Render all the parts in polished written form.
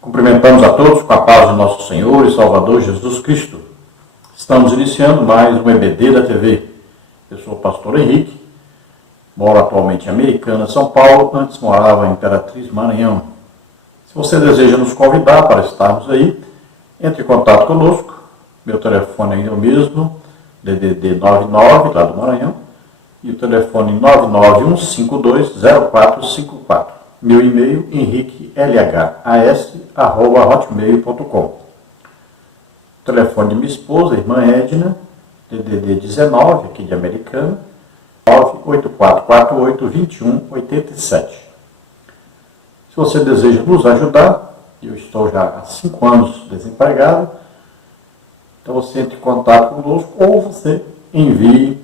Cumprimentamos a todos com a paz do nosso Senhor e Salvador Jesus Cristo. Estamos iniciando mais um EBD da TV. Eu sou o pastor Henrique, moro atualmente em Americana, São Paulo, antes morava em Imperatriz, Maranhão. Se você deseja nos convidar para estarmos aí, entre em contato conosco. Meu telefone ainda é o mesmo, DDD 99, lá do Maranhão, e o telefone 991520454. Meu e-mail, henriquelhas@hotmail.com. O telefone de minha esposa, irmã Edna, DDD 19, aqui de Americana, 98448-2187. Se você deseja nos ajudar, eu estou já há 5 anos desempregado, então você entre em contato conosco ou você envie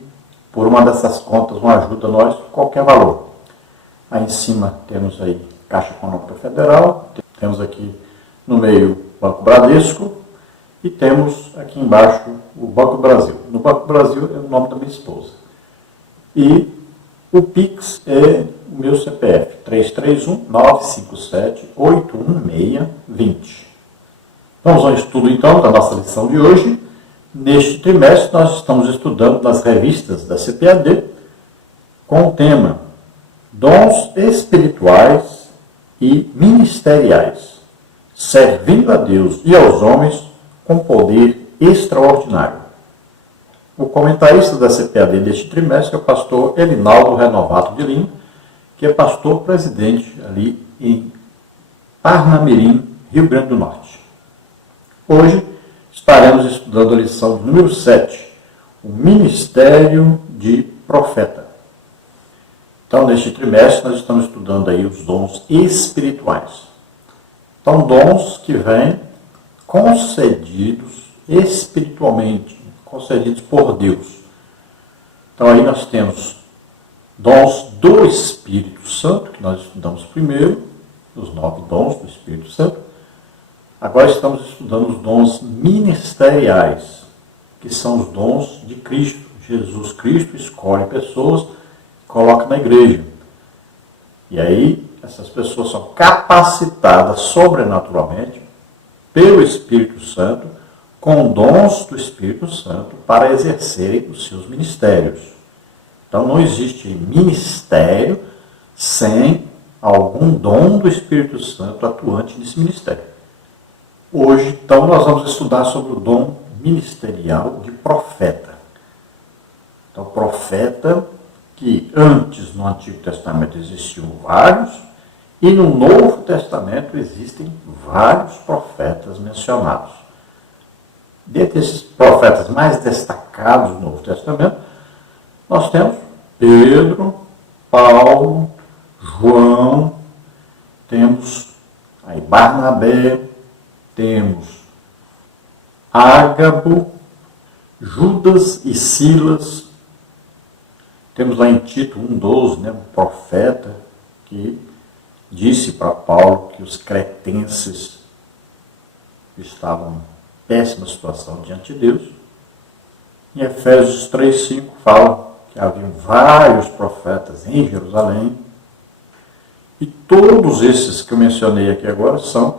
por uma dessas contas uma ajuda a nós, qualquer valor. Aí em cima temos aí Caixa Econômica Federal, temos aqui no meio Banco Bradesco e temos aqui embaixo o Banco Brasil. No Banco Brasil é o nome da minha esposa. E o Pix é o meu CPF, 331-957-816-20. Vamos ao estudo então da nossa lição de hoje. Neste trimestre nós estamos estudando nas revistas da CPAD com o tema Dons espirituais e ministeriais, servindo a Deus e aos homens com poder extraordinário. O comentarista da CPAD deste trimestre é o pastor Elinaldo Renovato de Lima, que é pastor presidente ali em Parnamirim, Rio Grande do Norte. Hoje estaremos estudando a lição número 7, o Ministério de Profeta. Então, neste trimestre, nós estamos estudando aí os dons espirituais. Então, dons que vêm concedidos espiritualmente, concedidos por Deus. Então, aí nós temos dons do Espírito Santo, que nós estudamos primeiro, os 9 dons do Espírito Santo. Agora estamos estudando os dons ministeriais, que são os dons de Cristo. Jesus Cristo escolhe pessoas, coloca na igreja. E aí, essas pessoas são capacitadas sobrenaturalmente pelo Espírito Santo, com dons do Espírito Santo, para exercerem os seus ministérios. Então, não existe ministério sem algum dom do Espírito Santo atuante nesse ministério. Hoje, então, nós vamos estudar sobre o dom ministerial de profeta. Então, profeta, que antes no Antigo Testamento existiam vários, e no Novo Testamento existem vários profetas mencionados. Dentre esses profetas mais destacados do Novo Testamento, nós temos Pedro, Paulo, João, temos aí Barnabé, temos Ágabo, Judas e Silas. Temos lá em Tito 1,12, um profeta que disse para Paulo que os cretenses estavam em péssima situação diante de Deus. Em Efésios 3,5 fala que haviam vários profetas em Jerusalém. E todos esses que eu mencionei aqui agora são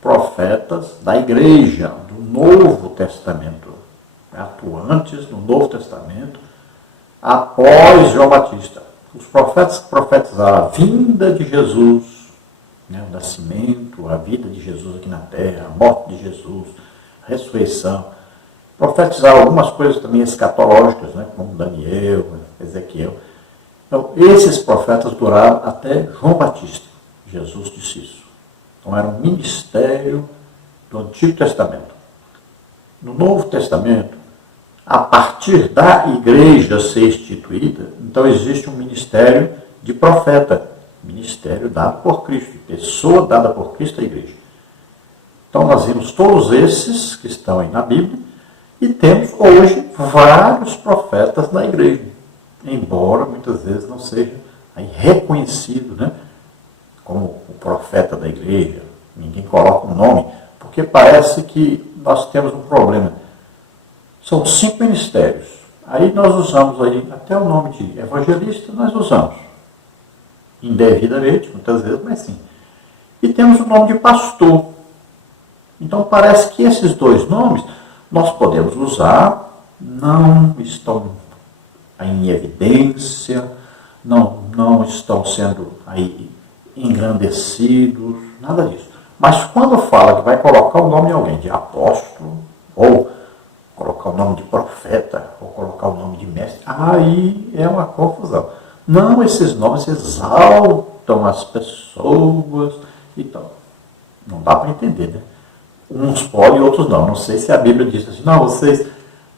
profetas da igreja, do Novo Testamento, atuantes no Novo Testamento, após João Batista. Os profetas que profetizaram a vinda de Jesus, o nascimento, a vida de Jesus aqui na terra, a morte de Jesus, a ressurreição, profetizaram algumas coisas também escatológicas, como Daniel, Ezequiel. Então, esses profetas duraram até João Batista. Jesus disse isso. Então, era um ministério do Antigo Testamento. No Novo Testamento, a partir da igreja ser instituída, então existe um ministério de profeta, ministério dado por Cristo, pessoa dada por Cristo à igreja. Então nós vimos todos esses que estão aí na Bíblia e temos hoje vários profetas na igreja, embora muitas vezes não seja aí reconhecido, como o profeta da igreja. Ninguém coloca um nome, porque parece que nós temos um problema. São 5 ministérios. Aí nós usamos aí até o nome de evangelista, nós usamos. Indevidamente, muitas vezes, mas sim. E temos o nome de pastor. Então parece que esses dois nomes nós podemos usar, não estão em evidência, não estão sendo aí engrandecidos, nada disso. Mas quando fala que vai colocar o nome de alguém de apóstolo, ou colocar o nome de profeta, ou colocar o nome de mestre, aí é uma confusão. Não, esses nomes exaltam as pessoas e tal. Não dá para entender, né? Uns podem, outros não. Não sei se a Bíblia diz assim, não, vocês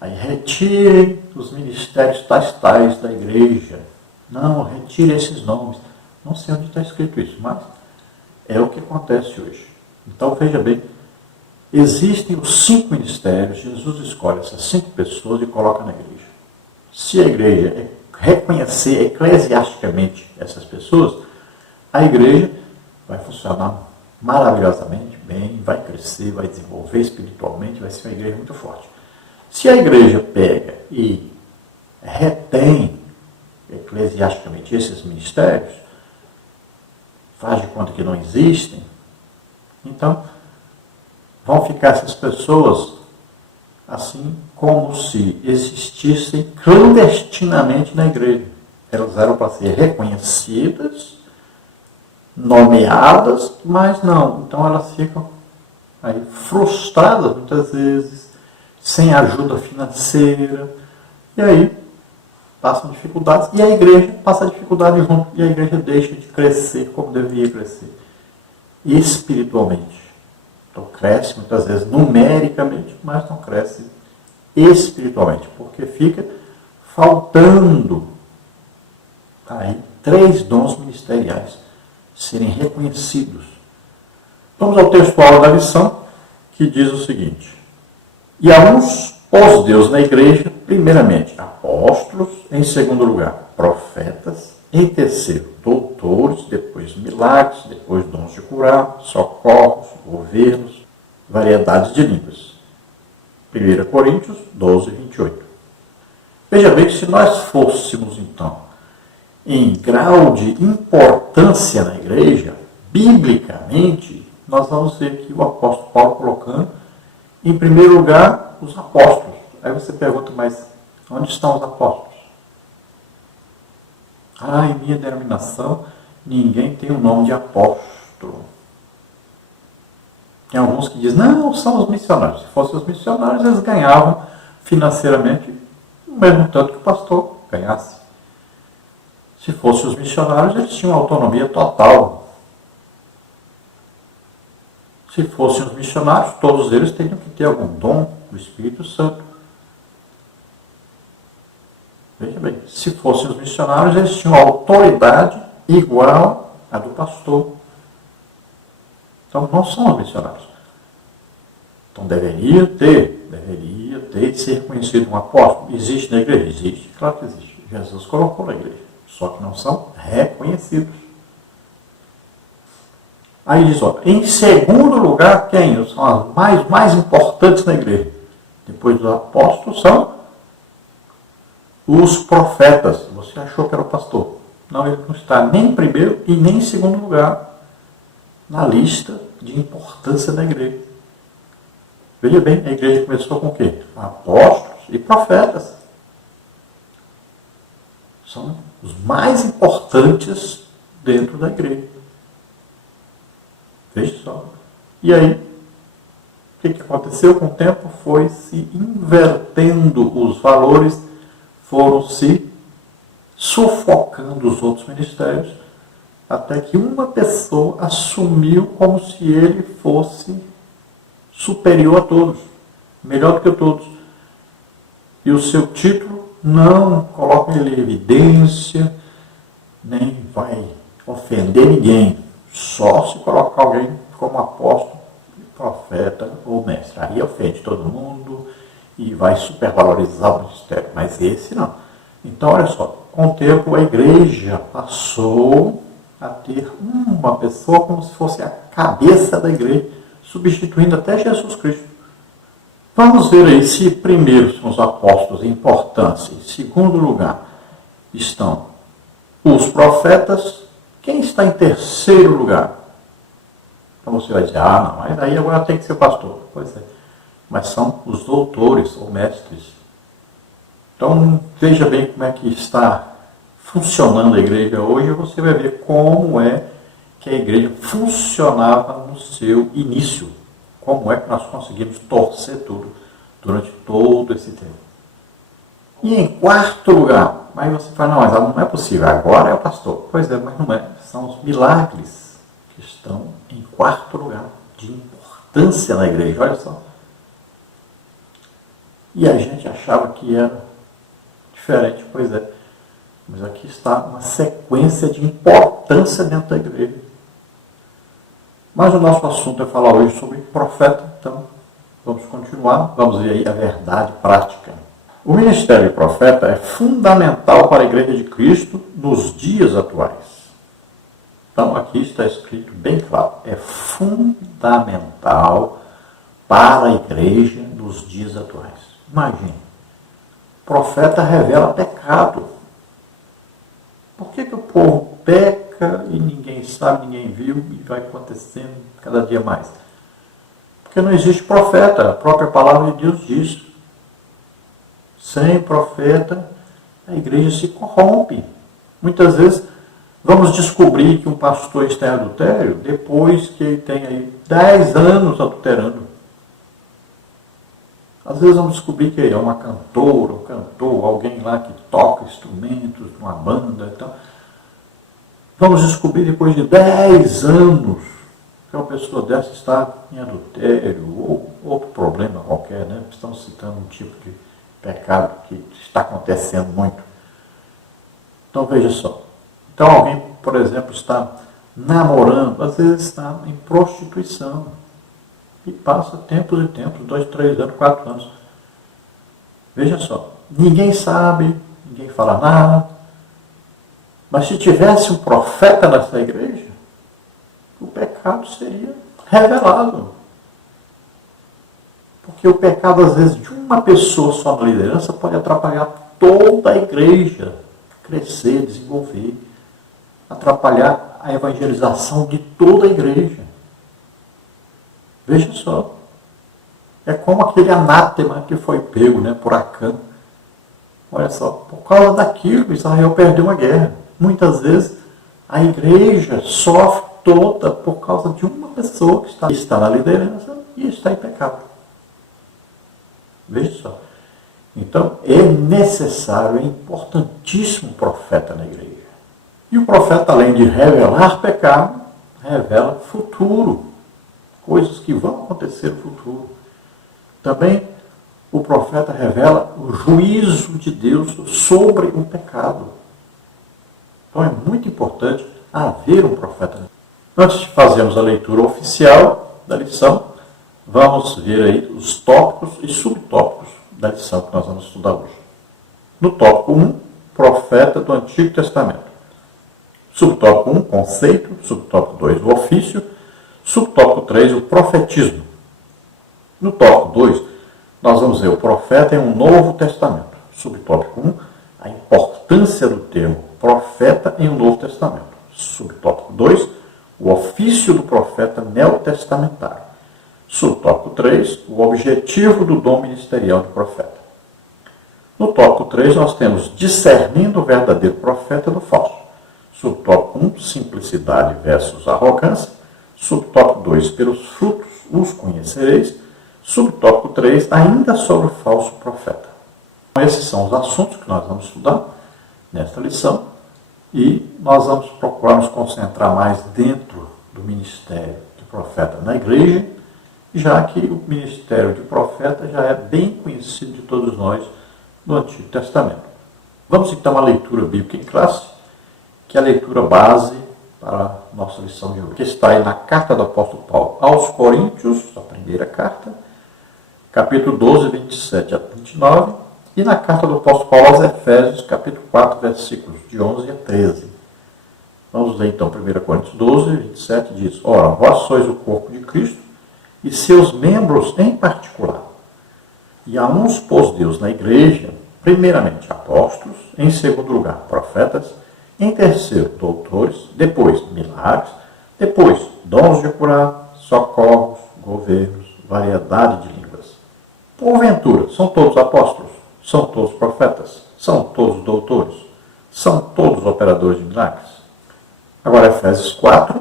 aí retirem os ministérios tais da igreja. Não, retire esses nomes. Não sei onde está escrito isso, mas é o que acontece hoje. Então, veja bem, existem os 5 ministérios, Jesus escolhe essas 5 pessoas e coloca na igreja. Se a igreja reconhecer eclesiasticamente essas pessoas, a igreja vai funcionar maravilhosamente bem, vai crescer, vai desenvolver espiritualmente, vai ser uma igreja muito forte. Se a igreja pega e retém eclesiasticamente esses ministérios, faz de conta que não existem, então vão ficar essas pessoas assim como se existissem clandestinamente na igreja. Elas eram para ser reconhecidas, nomeadas, mas não. Então elas ficam aí frustradas muitas vezes, sem ajuda financeira, e aí passam dificuldades, e a igreja passa dificuldade junto, e a igreja deixa de crescer como deveria crescer, espiritualmente. Então cresce muitas vezes numericamente, mas não cresce espiritualmente, porque fica faltando aí 3 dons ministeriais serem reconhecidos. Vamos ao textual da lição, que diz o seguinte: e a uns pôs Deus na igreja, primeiramente apóstolos, em segundo lugar profetas, em terceiro doutores, depois milagres, depois dons de curar, socorros, governos, variedades de línguas. 1 Coríntios 12, 28. Veja bem que se nós fôssemos então em grau de importância na igreja, biblicamente, nós vamos ver aqui o apóstolo Paulo colocando em primeiro lugar os apóstolos. Aí você pergunta, mas onde estão os apóstolos? Em minha denominação, ninguém tem o nome de apóstolo. Tem alguns que dizem, não, são os missionários. Se fossem os missionários, eles ganhavam financeiramente o mesmo tanto que o pastor ganhasse. Se fossem os missionários, eles tinham autonomia total. Se fossem os missionários, todos eles teriam que ter algum dom do Espírito Santo. Veja bem, se fossem os missionários, eles tinham autoridade igual à do pastor. Então, não são os missionários. Então, deveria ter de ser reconhecido um apóstolo. Existe na igreja? Existe, claro que existe. Jesus colocou na igreja, só que não são reconhecidos. Aí diz, em segundo lugar, quem são as mais importantes na igreja? Depois dos apóstolos são os profetas. Você achou que era o pastor? Não, ele não está nem em primeiro e nem em segundo lugar na lista de importância da igreja. Veja bem, a igreja começou com o quê? Apóstolos e profetas. São os mais importantes dentro da igreja. Veja só. E aí, o que aconteceu com o tempo? Foi se invertendo os valores, foram se sufocando os outros ministérios, até que uma pessoa assumiu como se ele fosse superior a todos, melhor do que todos. E o seu título não coloca ele em evidência, nem vai ofender ninguém. Só se colocar alguém como apóstolo, profeta ou mestre. Aí ofende todo mundo e vai supervalorizar o ministério. Mas esse não. Então, olha só, com o tempo a igreja passou a ter uma pessoa como se fosse a cabeça da igreja, substituindo até Jesus Cristo. Vamos ver aí se primeiro são os apóstolos em importância, em segundo lugar estão os profetas. Quem está em terceiro lugar? Então você vai dizer, não, mas aí agora tem que ser pastor. Pois é, mas são os doutores ou mestres. Então veja bem como é que está funcionando a igreja hoje, você vai ver como é que a igreja funcionava no seu início. Como é que nós conseguimos torcer tudo durante todo esse tempo. E em quarto lugar, mas você fala, não é possível, agora é o pastor. Pois é, mas não é. São os milagres que estão em quarto lugar de importância na igreja, olha só. E a gente achava que era diferente, pois é. Mas aqui está uma sequência de importância dentro da igreja. Mas o nosso assunto é falar hoje sobre profeta, então vamos continuar, vamos ver aí a verdade prática. O ministério de profeta é fundamental para a igreja de Cristo nos dias atuais. Então aqui está escrito bem claro, é fundamental para a igreja nos dias atuais. Imagine, o profeta revela pecado. Por que o povo peca e ninguém sabe, ninguém viu e vai acontecendo cada dia mais? Porque não existe profeta, a própria palavra de Deus diz. Sem profeta, a igreja se corrompe. Muitas vezes vamos descobrir que um pastor está em adultério depois que ele tem aí 10 anos adulterando. Às vezes vamos descobrir que ele é uma cantora, um cantor, alguém lá que toca instrumentos, uma banda e tal. Vamos descobrir depois de 10 anos que uma pessoa dessa está em adultério ou outro problema qualquer, né? Estamos citando um tipo de pecado que está acontecendo muito. Então veja só. Então alguém, por exemplo, está namorando, às vezes está em prostituição. E passa tempos e tempos, 2, 3 anos, 4 anos. Veja só, ninguém sabe, ninguém fala nada. Mas se tivesse um profeta nessa igreja, o pecado seria revelado. Porque o pecado, às vezes, de uma pessoa só na liderança pode atrapalhar toda a igreja crescer, desenvolver, atrapalhar a evangelização de toda a igreja. Veja só, é como aquele anátema que foi pego, né, por Acã. Olha só, por causa daquilo, Israel perdeu uma guerra. Muitas vezes a igreja sofre toda por causa de uma pessoa que está na liderança e está em pecado. Veja só. Então, é necessário, é importantíssimo o profeta na igreja. E o profeta, além de revelar pecado, revela futuro. Coisas que vão acontecer no futuro. Também o profeta revela o juízo de Deus sobre o pecado. Então é muito importante haver um profeta. Antes de fazermos a leitura oficial da lição, vamos ver aí os tópicos e subtópicos da lição que nós vamos estudar hoje. No tópico 1, profeta do Antigo Testamento. Subtópico 1, conceito. Subtópico 2, o ofício. Subtópico 3, o profetismo. No tópico 2, nós vamos ver o profeta em um Novo Testamento. Subtópico 1, a importância do termo profeta em um Novo Testamento. Subtópico 2, o ofício do profeta neotestamentário. Subtópico 3, o objetivo do dom ministerial do profeta. No tópico 3, nós temos discernindo o verdadeiro profeta do falso. Subtópico 1, simplicidade versus arrogância. Subtópico 2, pelos frutos os conhecereis. Subtópico 3, ainda sobre o falso profeta. Esses são os assuntos que nós vamos estudar nesta lição e nós vamos procurar nos concentrar mais dentro do ministério de profeta na igreja, já que o ministério de profeta já é bem conhecido de todos nós no Antigo Testamento. Vamos então à leitura bíblica em classe, que é a leitura base para a nossa lição de hoje, que está aí na carta do apóstolo Paulo aos Coríntios, a primeira carta, capítulo 12, 27 a 29, e na carta do apóstolo Paulo aos Efésios, capítulo 4, versículos de 11 a 13. Vamos ler então 1 Coríntios 12, 27, diz: Ora, vós sois o corpo de Cristo, e seus membros em particular. E a uns pôs Deus na igreja, primeiramente apóstolos, em segundo lugar profetas, em terceiro doutores, depois milagres, depois dons de curar, socorros, governos, variedade de línguas. Porventura, são todos apóstolos? São todos profetas? São todos doutores? São todos operadores de milagres? Agora, Efésios 4,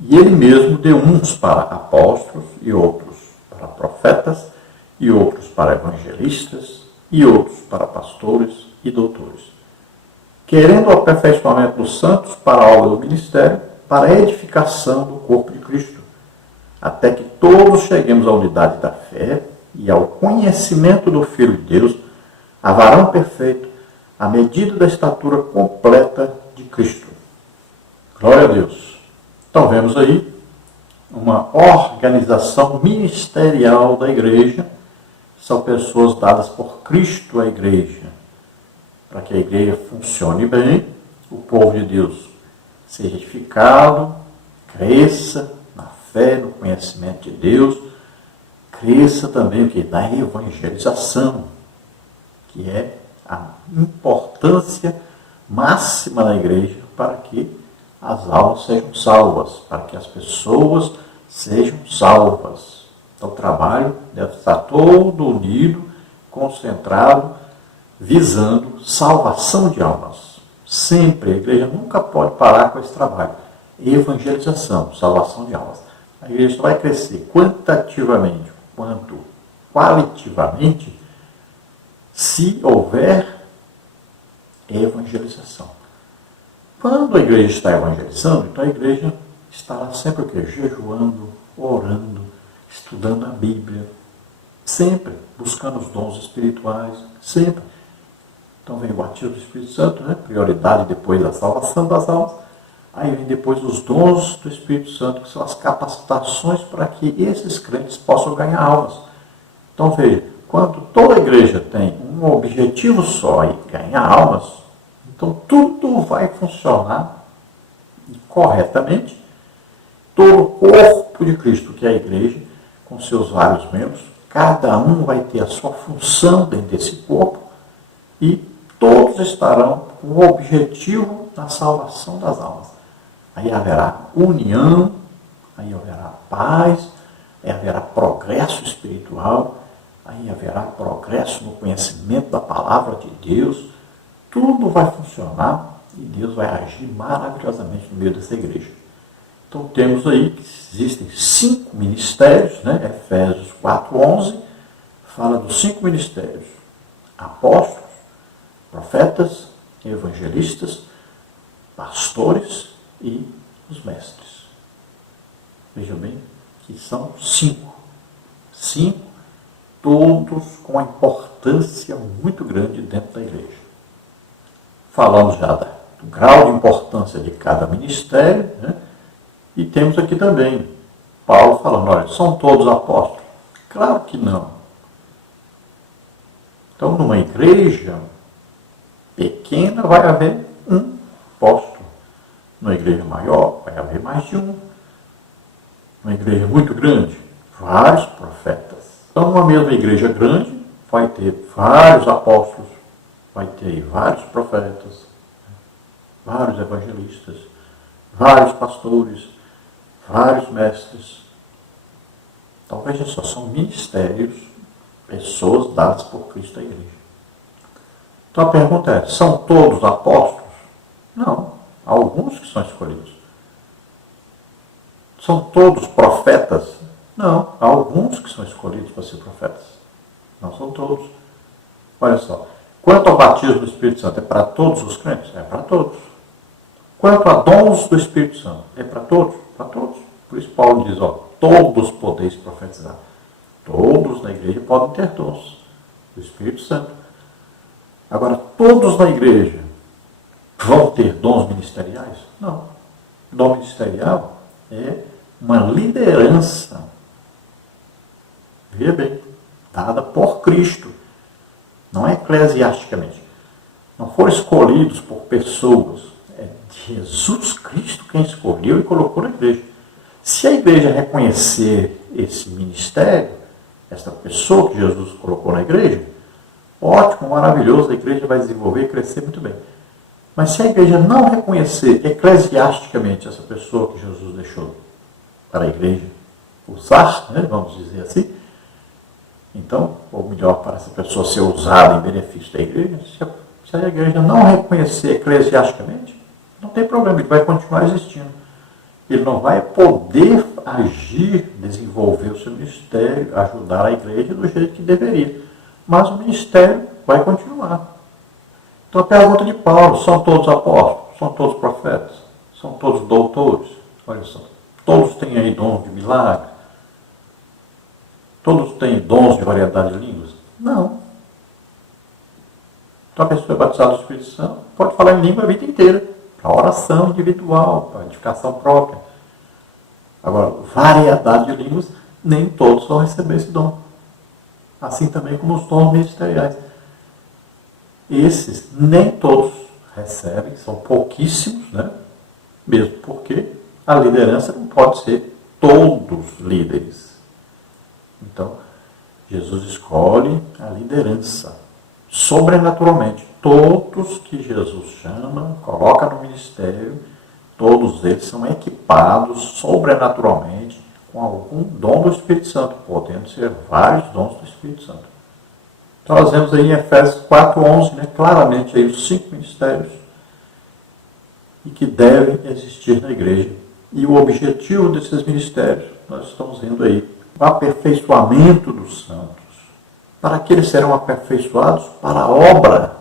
e ele mesmo deu uns para apóstolos, e outros para profetas, e outros para evangelistas, e outros para pastores e doutores, querendo o aperfeiçoamento dos santos para a obra do ministério, para a edificação do corpo de Cristo, até que todos cheguemos à unidade da fé e ao conhecimento do Filho de Deus, a varão perfeito, à medida da estatura completa de Cristo. Glória a Deus. Então vemos aí uma organização ministerial da igreja. São pessoas dadas por Cristo à igreja, para que a igreja funcione bem, o povo de Deus seja edificado, cresça na fé, no conhecimento de Deus, cresça também o que? Na evangelização, que é a importância máxima na igreja para que as almas sejam salvas, para que as pessoas sejam salvas. Então o trabalho deve estar todo unido, concentrado, visando salvação de almas. Sempre, a igreja nunca pode parar com esse trabalho. Evangelização, salvação de almas. A igreja só vai crescer quantitativamente quanto qualitativamente se houver evangelização. Quando a igreja está evangelizando, então a igreja estará sempre o quê? Jejuando, orando, estudando a Bíblia, sempre buscando os dons espirituais, sempre. Então vem o batismo do Espírito Santo, né? Prioridade depois da salvação das almas. Aí vem depois os dons do Espírito Santo, que são as capacitações para que esses crentes possam ganhar almas. Então veja, quando toda a igreja tem um objetivo só, ganhar almas, então tudo vai funcionar corretamente. Todo o corpo de Cristo, que é a igreja, com seus vários membros, cada um vai ter a sua função dentro desse corpo e todos estarão com o objetivo da salvação das almas. Aí haverá união, aí haverá paz, aí haverá progresso espiritual, aí haverá progresso no conhecimento da palavra de Deus. Tudo vai funcionar e Deus vai agir maravilhosamente no meio dessa igreja. Então temos aí que existem 5 ministérios, né? Efésios 4:11 fala dos 5 ministérios: apóstolos, profetas, evangelistas, pastores e os mestres. Veja bem que são 5. 5, todos com uma importância muito grande dentro da igreja. Falamos já do grau de importância de cada ministério, né? E temos aqui também Paulo falando, olha, são todos apóstolos? Claro que não. Então, numa igreja pequena vai haver um apóstolo. Numa igreja maior vai haver mais de um. Numa igreja muito grande, vários profetas. Então, numa mesma igreja grande vai ter vários apóstolos, vai ter vários profetas, vários evangelistas, vários pastores, vários mestres. Então veja só, são ministérios, pessoas dadas por Cristo à igreja. Então a pergunta é, são todos apóstolos? Não, há alguns que são escolhidos. São todos profetas? Não, há alguns que são escolhidos para ser profetas. Não são todos. Olha só, quanto ao batismo do Espírito Santo, é para todos os crentes? É para todos. Quanto a dons do Espírito Santo, é para todos? Para todos. Por isso Paulo diz, ó, todos podeis profetizar. Todos na igreja podem ter dons do Espírito Santo. Agora, todos na igreja vão ter dons ministeriais? Não. Dom ministerial é uma liderança, veja bem, dada por Cristo. Não é eclesiasticamente. Não foram escolhidos por pessoas. É Jesus Cristo quem escolheu e colocou na igreja. Se a igreja reconhecer esse ministério, essa pessoa que Jesus colocou na igreja, ótimo, maravilhoso, a igreja vai desenvolver e crescer muito bem. Mas se a igreja não reconhecer eclesiasticamente essa pessoa que Jesus deixou para a igreja, usar, né, vamos dizer assim. Então, ou melhor, para essa pessoa ser usada em benefício da igreja, se a igreja não reconhecer eclesiasticamente, não tem problema, ele vai continuar existindo. Ele não vai poder agir, desenvolver o seu ministério, ajudar a igreja do jeito que deveria. Mas o ministério vai continuar. Então a pergunta de Paulo, são todos apóstolos? São todos profetas? São todos doutores? Olha só, todos têm aí dons de milagre? Todos têm dons de variedade de línguas? Não. Então a pessoa é batizada do Espírito Santo, pode falar em língua a vida inteira, para oração individual, para edificação própria. Agora, variedade de línguas, nem todos vão receber esse dom. Assim também como os dons ministeriais. Esses nem todos recebem, são pouquíssimos, né? Mesmo porque a liderança não pode ser todos líderes. Então, Jesus escolhe a liderança sobrenaturalmente. Todos que Jesus chama, coloca no ministério, todos eles são equipados sobrenaturalmente com algum dom do Espírito Santo, podendo ser vários dons do Espírito Santo. Então nós vemos aí em Efésios 4:11, né, claramente aí os 5 ministérios e que devem existir na igreja. E o objetivo desses ministérios, nós estamos vendo aí, o aperfeiçoamento dos santos. Para que eles serão aperfeiçoados? Para a obra.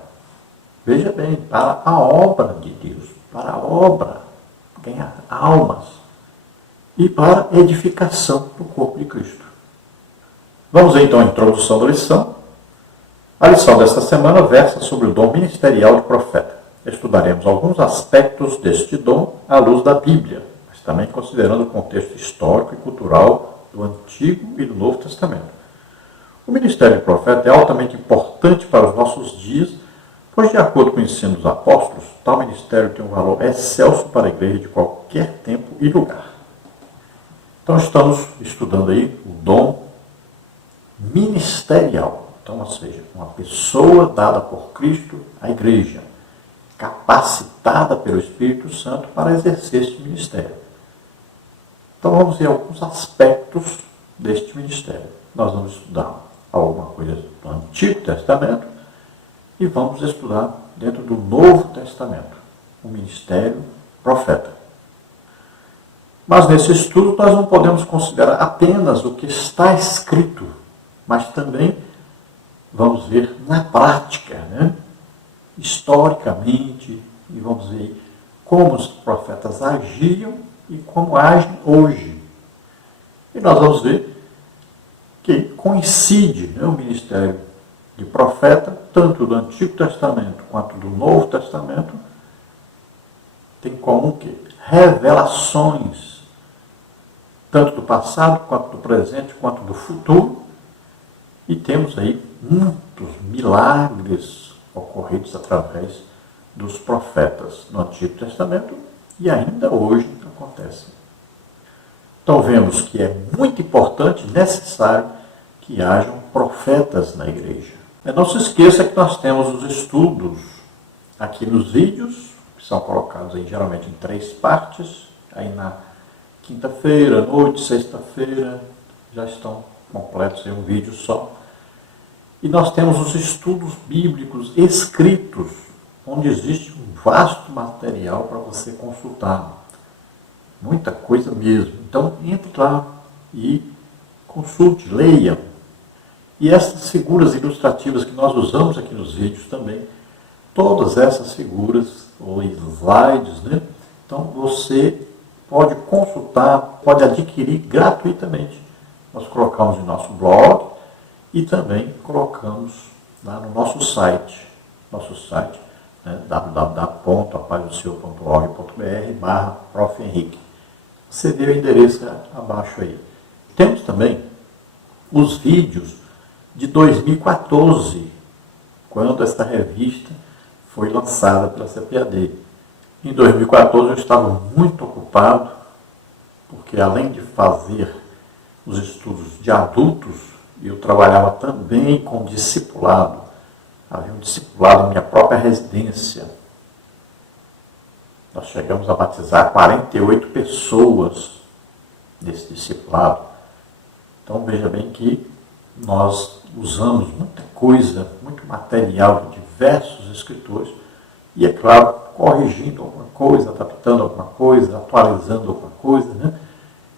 Veja bem, para a obra de Deus, para a obra, ganhar almas e para a edificação do corpo de Cristo. Vamos ver então à introdução da lição. A lição desta semana versa sobre o dom ministerial de profeta. Estudaremos alguns aspectos deste dom à luz da Bíblia, mas também considerando o contexto histórico e cultural do Antigo e do Novo Testamento. O ministério de profeta é altamente importante para os nossos dias, pois, de acordo com o ensino dos apóstolos, tal ministério tem um valor excelso para a igreja de qualquer tempo e lugar. Então, estamos estudando aí o dom ministerial. Então, ou seja, uma pessoa dada por Cristo à igreja, capacitada pelo Espírito Santo para exercer este ministério. Então, vamos ver alguns aspectos deste ministério. Nós vamos estudar alguma coisa do Antigo Testamento e vamos estudar dentro do Novo Testamento, o ministério profeta. Mas nesse estudo nós não podemos considerar apenas o que está escrito, mas também vamos ver na prática, né? Historicamente, e vamos ver como os profetas agiam e como agem hoje. E nós vamos ver que coincide, né, o ministério de profeta, tanto do Antigo Testamento quanto do Novo Testamento, tem em comum que revelações, tanto do passado, quanto do presente, quanto do futuro, e temos aí muitos milagres ocorridos através dos profetas no Antigo Testamento e ainda hoje acontecem. Então vemos que é muito importante, necessário, que hajam profetas na igreja. Não se esqueça que nós temos os estudos aqui nos vídeos, que são colocados aí geralmente em 3 partes, aí na quinta-feira, noite, sexta-feira, já estão completos em um vídeo só. E nós temos os estudos bíblicos escritos, onde existe um vasto material para você consultar. Muita coisa mesmo. Então, entre lá e consulte, leia. E essas figuras ilustrativas que nós usamos aqui nos vídeos também, todas essas figuras, ou slides, né? Então, você pode consultar, pode adquirir gratuitamente. Nós colocamos em nosso blog e também colocamos lá no nosso site, né, www.apazdoseu.org.br/Prof. Henrique. Você vê o endereço abaixo aí. Temos também os vídeos de 2014, quando esta revista foi lançada pela CPAD. Em 2014 eu estava muito ocupado, porque além de fazer os estudos de adultos, eu trabalhava também com discipulado. Havia um discipulado na minha própria residência. Nós chegamos a batizar 48 pessoas nesse discipulado. Então veja bem que nós usamos muita coisa, muito material de diversos escritores, e é claro, corrigindo alguma coisa, adaptando alguma coisa, atualizando alguma coisa, né?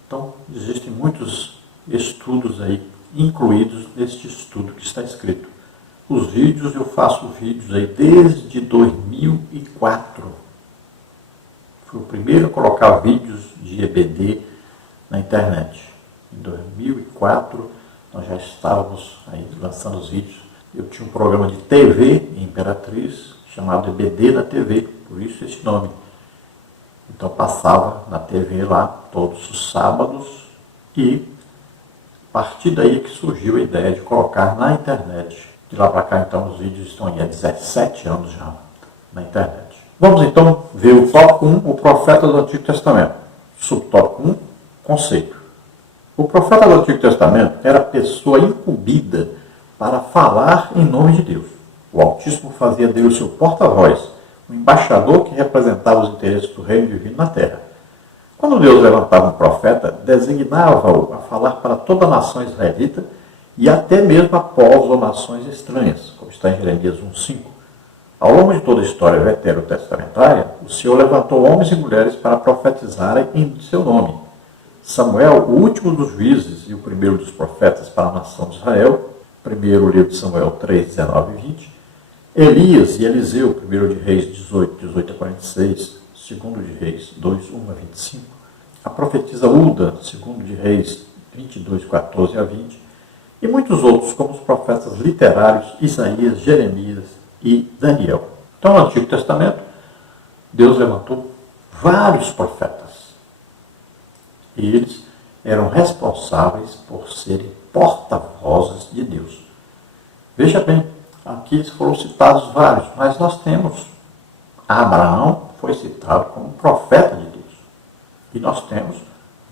Então existem muitos estudos aí incluídos neste estudo que está escrito. Os vídeos, eu faço vídeos aí desde 2004. Fui o primeiro a colocar vídeos de EBD na internet. Em 2004, nós já estávamos aí lançando os vídeos. Eu tinha um programa de TV em Imperatriz, chamado EBD na TV, por isso esse nome. Então passava na TV lá todos os sábados e a partir daí que surgiu a ideia de colocar na internet. De lá para cá, então, os vídeos estão aí há 17 anos já na internet. Vamos então ver o tópico 1, o profeta do Antigo Testamento. Subtópico 1, conceito. O profeta do Antigo Testamento era a pessoa incumbida para falar em nome de Deus. O Altíssimo fazia dele o seu porta-voz, o embaixador que representava os interesses do reino divino na terra. Quando Deus levantava um profeta, designava-o a falar para toda a nação israelita e até mesmo a povos ou nações estranhas, como está em Jeremias 1,5. Ao longo de toda a história veterotestamentária, o Senhor levantou homens e mulheres para profetizarem em seu nome. Samuel, o último dos juízes e o primeiro dos profetas para a nação de Israel, primeiro livro de Samuel 3, 19 e 20. Elias e Eliseu, primeiro de Reis 18, 18 a 46, segundo de Reis 2, 1 a 25. A profetisa Uda, segundo de Reis 22, 14 a 20. E muitos outros, como os profetas literários Isaías, Jeremias e Daniel. Então, no Antigo Testamento, Deus levantou vários profetas. E eles eram responsáveis por serem porta-vozes de Deus. Veja bem, aqui foram citados vários, mas nós temos Abraão, foi citado como profeta de Deus. E nós temos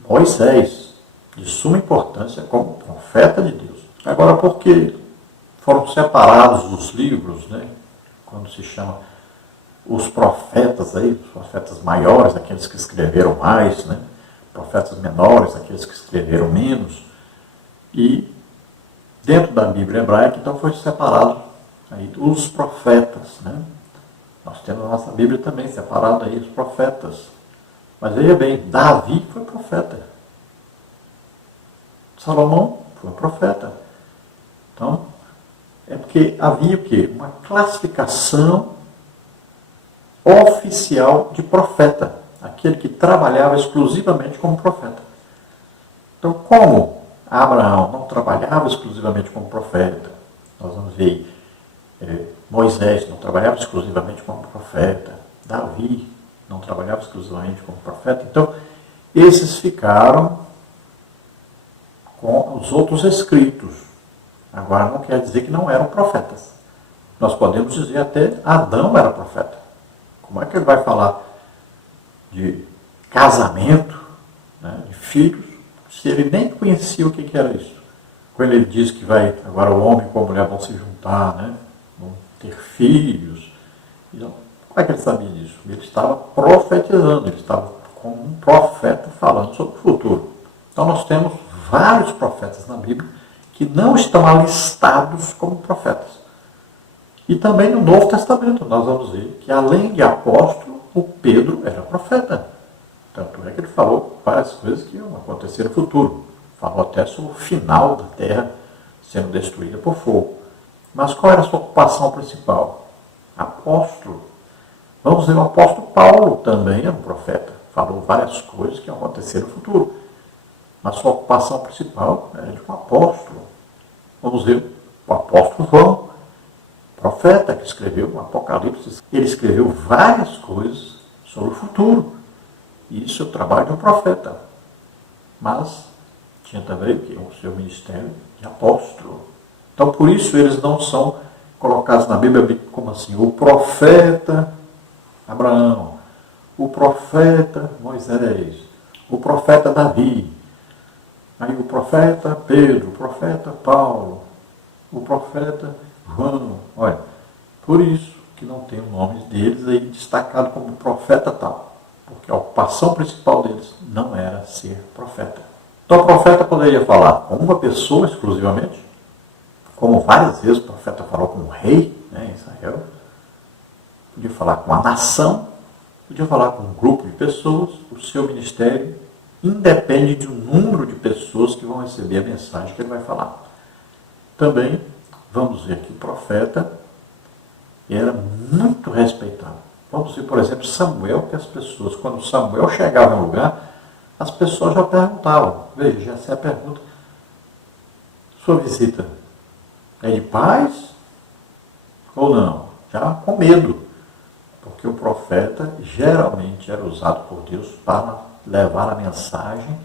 Moisés, de suma importância, como profeta de Deus. Agora, por que foram separados os livros, né? Quando se chama os profetas aí, os profetas maiores, aqueles que escreveram mais, né? Profetas menores, aqueles que escreveram menos. E dentro da Bíblia hebraica, então, foi separado aí os profetas, né? Nós temos na nossa Bíblia também separado aí os profetas. Mas veja bem, Davi foi profeta. Salomão foi profeta. Então, é porque havia o quê? Uma classificação oficial de profeta. Aquele que trabalhava exclusivamente como profeta. Então, como Abraão não trabalhava exclusivamente como profeta, nós vamos ver Moisés não trabalhava exclusivamente como profeta, Davi não trabalhava exclusivamente como profeta, então esses ficaram com os outros escritos. Agora não quer dizer que não eram profetas. Nós podemos dizer até Adão era profeta. Como é que ele vai falar de casamento, né, de filhos, se ele nem conhecia o que era isso? Quando ele diz que agora o homem com a mulher vão se juntar, né, vão ter filhos. Então, como é que ele sabia disso? Ele estava profetizando, ele estava como um profeta falando sobre o futuro. Então nós temos vários profetas na Bíblia que não estão alistados como profetas. E também no Novo Testamento nós vamos ver que além de apóstolo, o Pedro era profeta. Tanto é que ele falou várias coisas que iam acontecer no futuro. Falou até sobre o final da terra sendo destruída por fogo. Mas qual era a sua ocupação principal? Apóstolo. Vamos ver o apóstolo Paulo também era um profeta. Falou várias coisas que iam acontecer no futuro. Mas sua ocupação principal era de um apóstolo. Vamos ver o apóstolo João, profeta que escreveu o Apocalipse. Ele escreveu várias coisas sobre o futuro. E isso é o trabalho de um profeta. Mas tinha também o seu ministério de apóstolo. Então, por isso, eles não são colocados na Bíblia como assim, o profeta Abraão, o profeta Moisés, o profeta Davi, aí o profeta Pedro, o profeta Paulo, o profeta João. Olha, por isso que não tem o nome deles aí destacado como profeta tal, porque a ocupação principal deles não era ser profeta. Então o profeta poderia falar com uma pessoa exclusivamente, como várias vezes o profeta falou com um rei, em Israel. Podia falar com a nação, podia falar com um grupo de pessoas. O seu ministério independe do número de pessoas que vão receber a mensagem que ele vai falar. Também, vamos ver que o profeta era muito respeitado. Vamos ver, por exemplo, Samuel, que as pessoas, quando Samuel chegava em um lugar, as pessoas já perguntavam. Veja, essa é a pergunta. Sua visita é de paz ou não? Já com medo. Porque o profeta geralmente era usado por Deus para levar a mensagem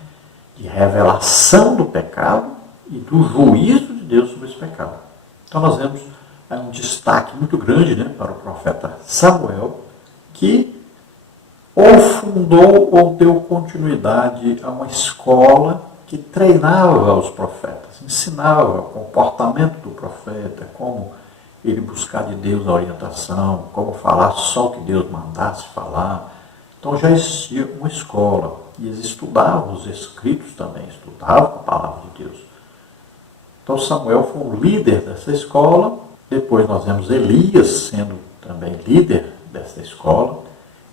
de revelação do pecado e do juízo de Deus sobre esse pecado. Então nós vemos um destaque muito grande, para o profeta Samuel, que ou fundou ou deu continuidade a uma escola que treinava os profetas, ensinava o comportamento do profeta, como ele buscar de Deus a orientação, como falar só o que Deus mandasse falar. Então já existia uma escola, e eles estudavam os escritos também, estudavam a palavra de Deus. Então Samuel foi um líder dessa escola. Depois nós vemos Elias sendo também líder dessa escola,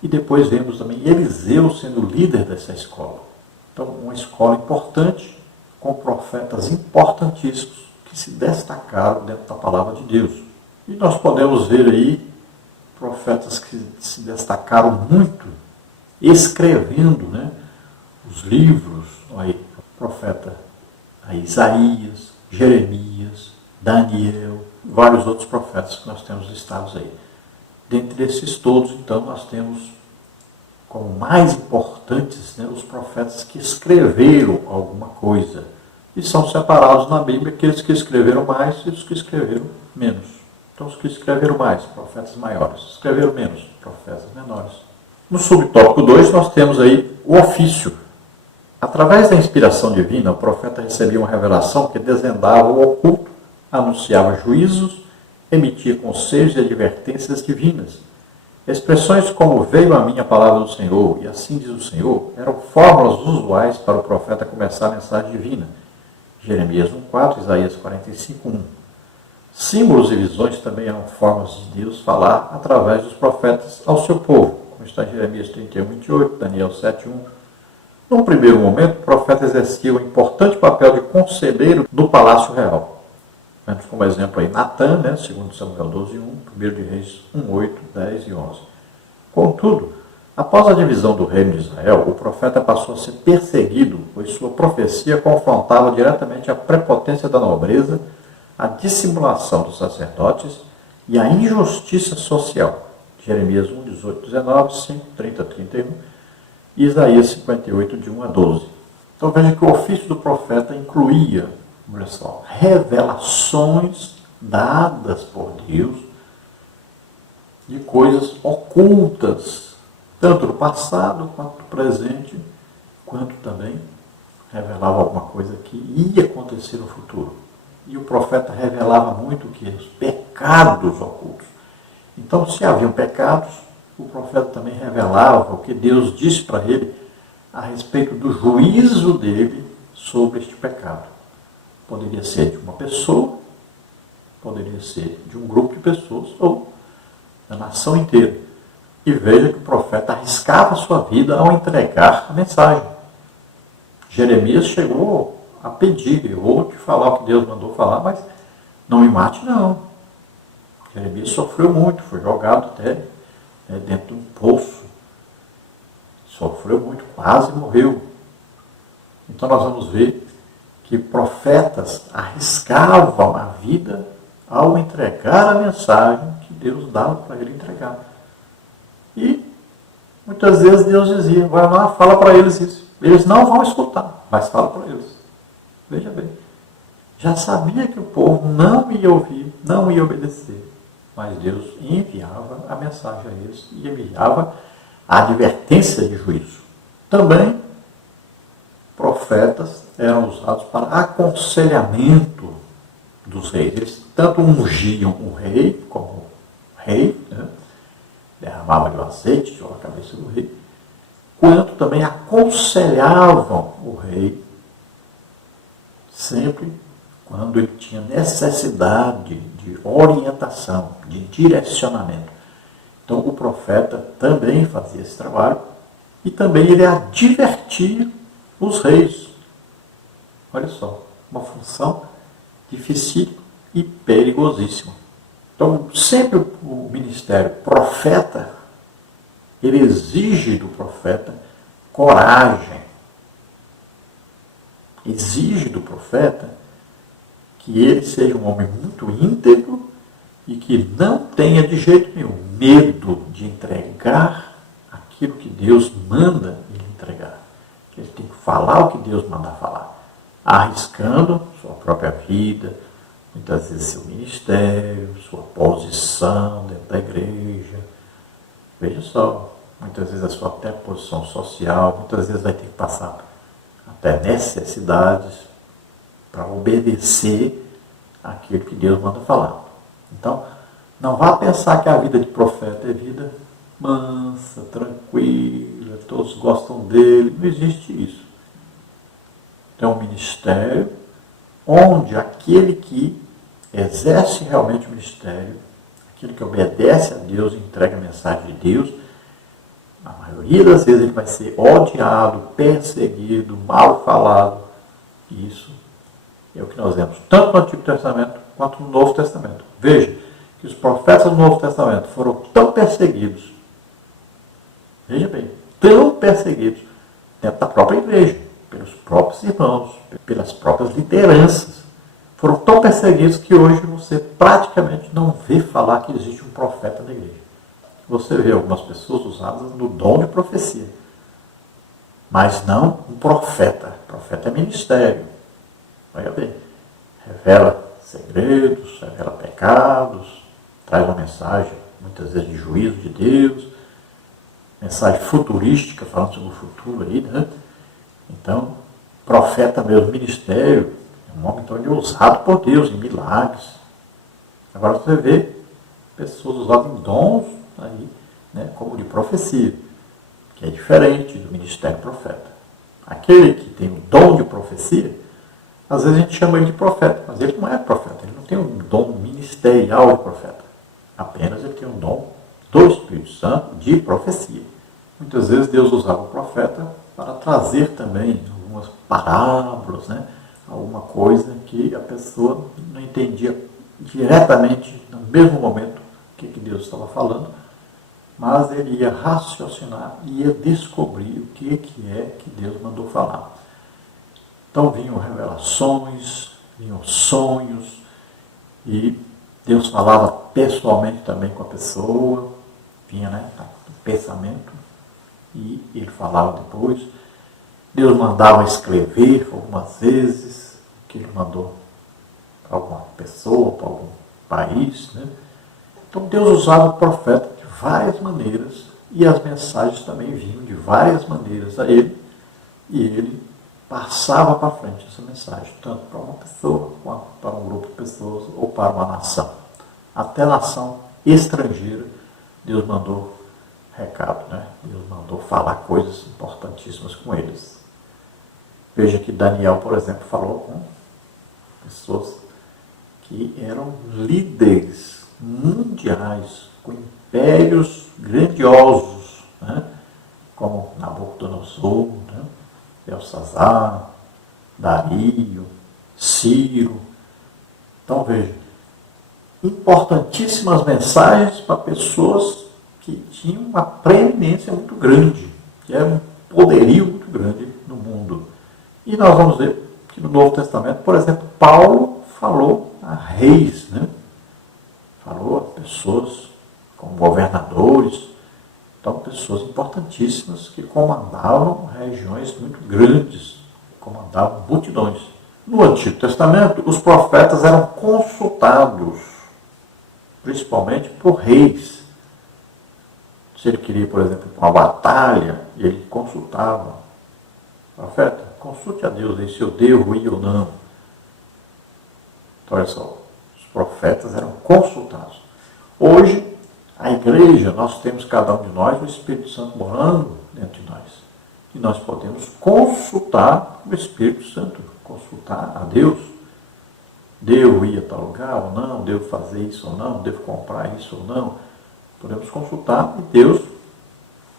e depois vemos também Eliseu sendo líder dessa escola. Então uma escola importante, com profetas importantíssimos, que se destacaram dentro da palavra de Deus. E nós podemos ver aí profetas que se destacaram muito, escrevendo os livros. Aí, o profeta Isaías, Jeremias, Daniel, vários outros profetas que nós temos listados aí. Dentre esses todos, então, nós temos como mais importantes os profetas que escreveram alguma coisa. E são separados na Bíblia aqueles que escreveram mais e os que escreveram menos. Então, os que escreveram mais, profetas maiores. Escreveram menos, profetas menores. No subtópico 2, nós temos aí o ofício. Através da inspiração divina, o profeta recebia uma revelação que desvendava o oculto, anunciava juízos, emitia conselhos e advertências divinas. Expressões como "veio a mim a palavra do Senhor" e "assim diz o Senhor" eram fórmulas usuais para o profeta começar a mensagem divina. Jeremias 1,4, Isaías 45,1. Símbolos e visões também eram formas de Deus falar através dos profetas ao seu povo, como está em Jeremias 31,28, Daniel 7,1. Num primeiro momento, o profeta exercia o importante papel de conselheiro do palácio real. Temos como exemplo aí Natã, 2 Samuel 12,1, 1 de Reis 1,8, 10 e 11. Contudo, após a divisão do reino de Israel, o profeta passou a ser perseguido, pois sua profecia confrontava diretamente a prepotência da nobreza, a dissimulação dos sacerdotes e a injustiça social. Jeremias 1, 18, 19, 5, 30, 31 e Isaías 58, de 1 a 12. Então veja que o ofício do profeta incluía, olha só, revelações dadas por Deus de coisas ocultas, tanto do passado quanto do presente, quanto também revelava alguma coisa que ia acontecer no futuro. E o profeta revelava muito o que? Os pecados ocultos. Então, se haviam pecados, o profeta também revelava o que Deus disse para ele a respeito do juízo dele sobre este pecado. Poderia ser de uma pessoa, poderia ser de um grupo de pessoas ou da nação inteira. E veja que o profeta arriscava a sua vida ao entregar a mensagem. Jeremias chegou a pedir: eu vou te falar o que Deus mandou falar, mas não me mate não. Jeremias sofreu muito, foi jogado até dentro de um poço. Sofreu muito, quase morreu. Então nós vamos ver que profetas arriscavam a vida ao entregar a mensagem que Deus dava para ele entregar. E muitas vezes Deus dizia: vai lá, fala para eles isso. Eles não vão escutar, mas fala para eles. Veja bem, já sabia que o povo não ia ouvir, não ia obedecer, mas Deus enviava a mensagem a eles e enviava a advertência de juízo. Também, profetas eram usados para aconselhamento dos reis. Eles tanto ungiam o rei como rei, derramavam o azeite sobre a cabeça do rei, quanto também aconselhavam o rei sempre quando ele tinha necessidade de orientação, de direcionamento. Então o profeta também fazia esse trabalho e também ele advertia os reis. Olha só, uma função difícil e perigosíssima. Então sempre o ministério profeta, ele exige do profeta coragem. Exige do profeta que ele seja um homem muito íntegro e que não tenha de jeito nenhum medo de entregar aquilo que Deus manda ele entregar. Que ele tem que falar o que Deus manda falar, arriscando sua própria vida, muitas vezes seu ministério, sua posição dentro da igreja. Veja só, muitas vezes a sua até posição social, muitas vezes vai ter que passar até necessidades para obedecer aquilo que Deus manda falar. Então, não vá pensar que a vida de profeta é vida mansa, tranquila, todos gostam dele. Não existe isso. É um ministério onde aquele que exerce realmente o ministério, aquele que obedece a Deus, entrega a mensagem de Deus, na maioria das vezes ele vai ser odiado, perseguido, mal falado. Isso é o que nós vemos tanto no Antigo Testamento quanto no Novo Testamento. Veja que os profetas do Novo Testamento foram tão perseguidos, veja bem, tão perseguidos dentro da própria igreja, pelos próprios irmãos, pelas próprias lideranças. Foram tão perseguidos que hoje você praticamente não vê falar que existe um profeta na igreja. Você vê algumas pessoas usadas no dom de profecia, mas não um profeta. Profeta é ministério. Olha bem, revela segredos, revela pecados, traz uma mensagem, muitas vezes, de juízo de Deus, mensagem futurística, falando sobre o futuro aí, né? Então, profeta mesmo, ministério, é um homem então usado por Deus em milagres. Agora você vê pessoas usadas em dons aí, né, como de profecia, que é diferente do ministério profeta. Aquele que tem o dom de profecia, às vezes a gente chama ele de profeta, mas ele não é profeta, ele não tem um dom ministerial de profeta. Apenas ele tem um dom do Espírito Santo de profecia. Muitas vezes Deus usava o profeta para trazer também algumas parábolas, né? Alguma coisa que a pessoa não entendia diretamente no mesmo momento o que Deus estava falando, mas ele ia raciocinar e ia descobrir o que é que Deus mandou falar. Então vinham revelações, vinham sonhos, e Deus falava pessoalmente também com a pessoa, vinha, né, o pensamento, e ele falava depois. Deus mandava escrever algumas vezes, que ele mandou para alguma pessoa, para algum país, né? Então Deus usava o profeta de várias maneiras, e as mensagens também vinham de várias maneiras a ele, e ele passava para frente essa mensagem, tanto para uma pessoa, quanto para um grupo de pessoas, ou para uma nação. Até nação estrangeira, Deus mandou recado, né? Deus mandou falar coisas importantíssimas com eles. Veja que Daniel, por exemplo, falou com pessoas que eram líderes mundiais, com impérios grandiosos, né? Como Nabucodonosor, né? Belsazar, Dario, Ciro. Então veja, importantíssimas mensagens para pessoas que tinham uma preeminência muito grande, que era um poderio muito grande no mundo. E nós vamos ver que no Novo Testamento, por exemplo, Paulo falou a reis, né? Falou a pessoas como governadores, então pessoas importantíssimas que comandavam regiões muito grandes, comandavam multidões. No Antigo Testamento, os profetas eram consultados, principalmente por reis. Se ele queria, por exemplo, uma batalha, ele consultava. Profeta, consulte a Deus aí se eu devo ir ou não. Então, olha só, os profetas eram consultados. Hoje, a igreja, nós temos cada um de nós o Espírito Santo morando dentro de nós. E nós podemos consultar o Espírito Santo, consultar a Deus. Devo ir a tal lugar ou não? Devo fazer isso ou não? Devo comprar isso ou não? Podemos consultar e Deus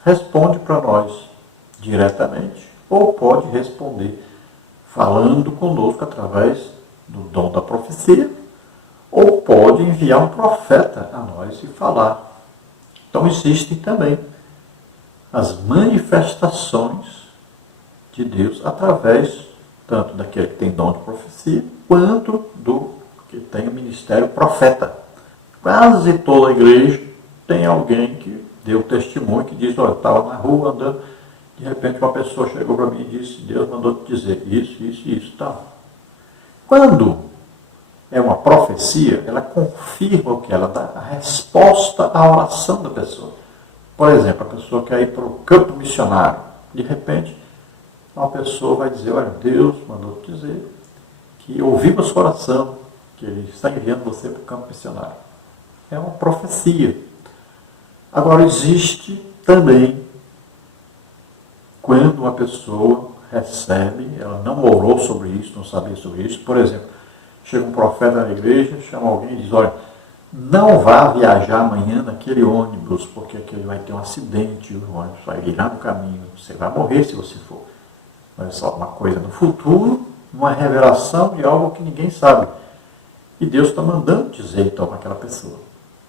responde para nós diretamente, ou pode responder falando conosco através do dom da profecia, ou pode enviar um profeta a nós e falar. Então existem também as manifestações de Deus através tanto daquele que tem dom de profecia, quanto do que tem o ministério profeta. Quase toda a igreja tem alguém que deu testemunho, que diz, olha, eu estava na rua andando, de repente uma pessoa chegou para mim e disse, Deus mandou te dizer isso, isso e isso. Tal. Quando é uma profecia, ela confirma o que? Ela dá a resposta à oração da pessoa. Por exemplo, a pessoa quer ir para o campo missionário. De repente, uma pessoa vai dizer, olha, Deus mandou te dizer que ouvimos sua oração, que Ele está enviando você para o campo missionário. É uma profecia. Agora, existe também, quando uma pessoa recebe, ela não orou sobre isso, não sabia sobre isso, por exemplo, chega um profeta na igreja, chama alguém e diz, olha, não vá viajar amanhã naquele ônibus, porque aquele vai ter um acidente, o ônibus vai virar no caminho, você vai morrer se você for. Mas é só uma coisa no futuro, uma revelação de algo que ninguém sabe. E Deus está mandando dizer então para aquela pessoa.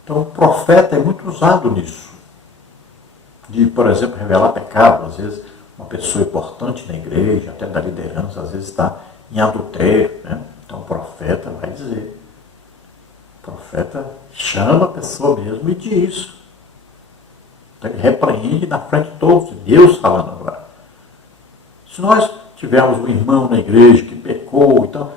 Então o profeta é muito usado nisso. De, por exemplo, revelar pecado. Às vezes uma pessoa importante na igreja, até da liderança, às vezes está em adultério. Né? Então o profeta vai dizer. O profeta chama a pessoa mesmo e diz. Então ele repreende na frente de todos. Deus falando agora. Se nós tivermos um irmão na igreja que pecou, então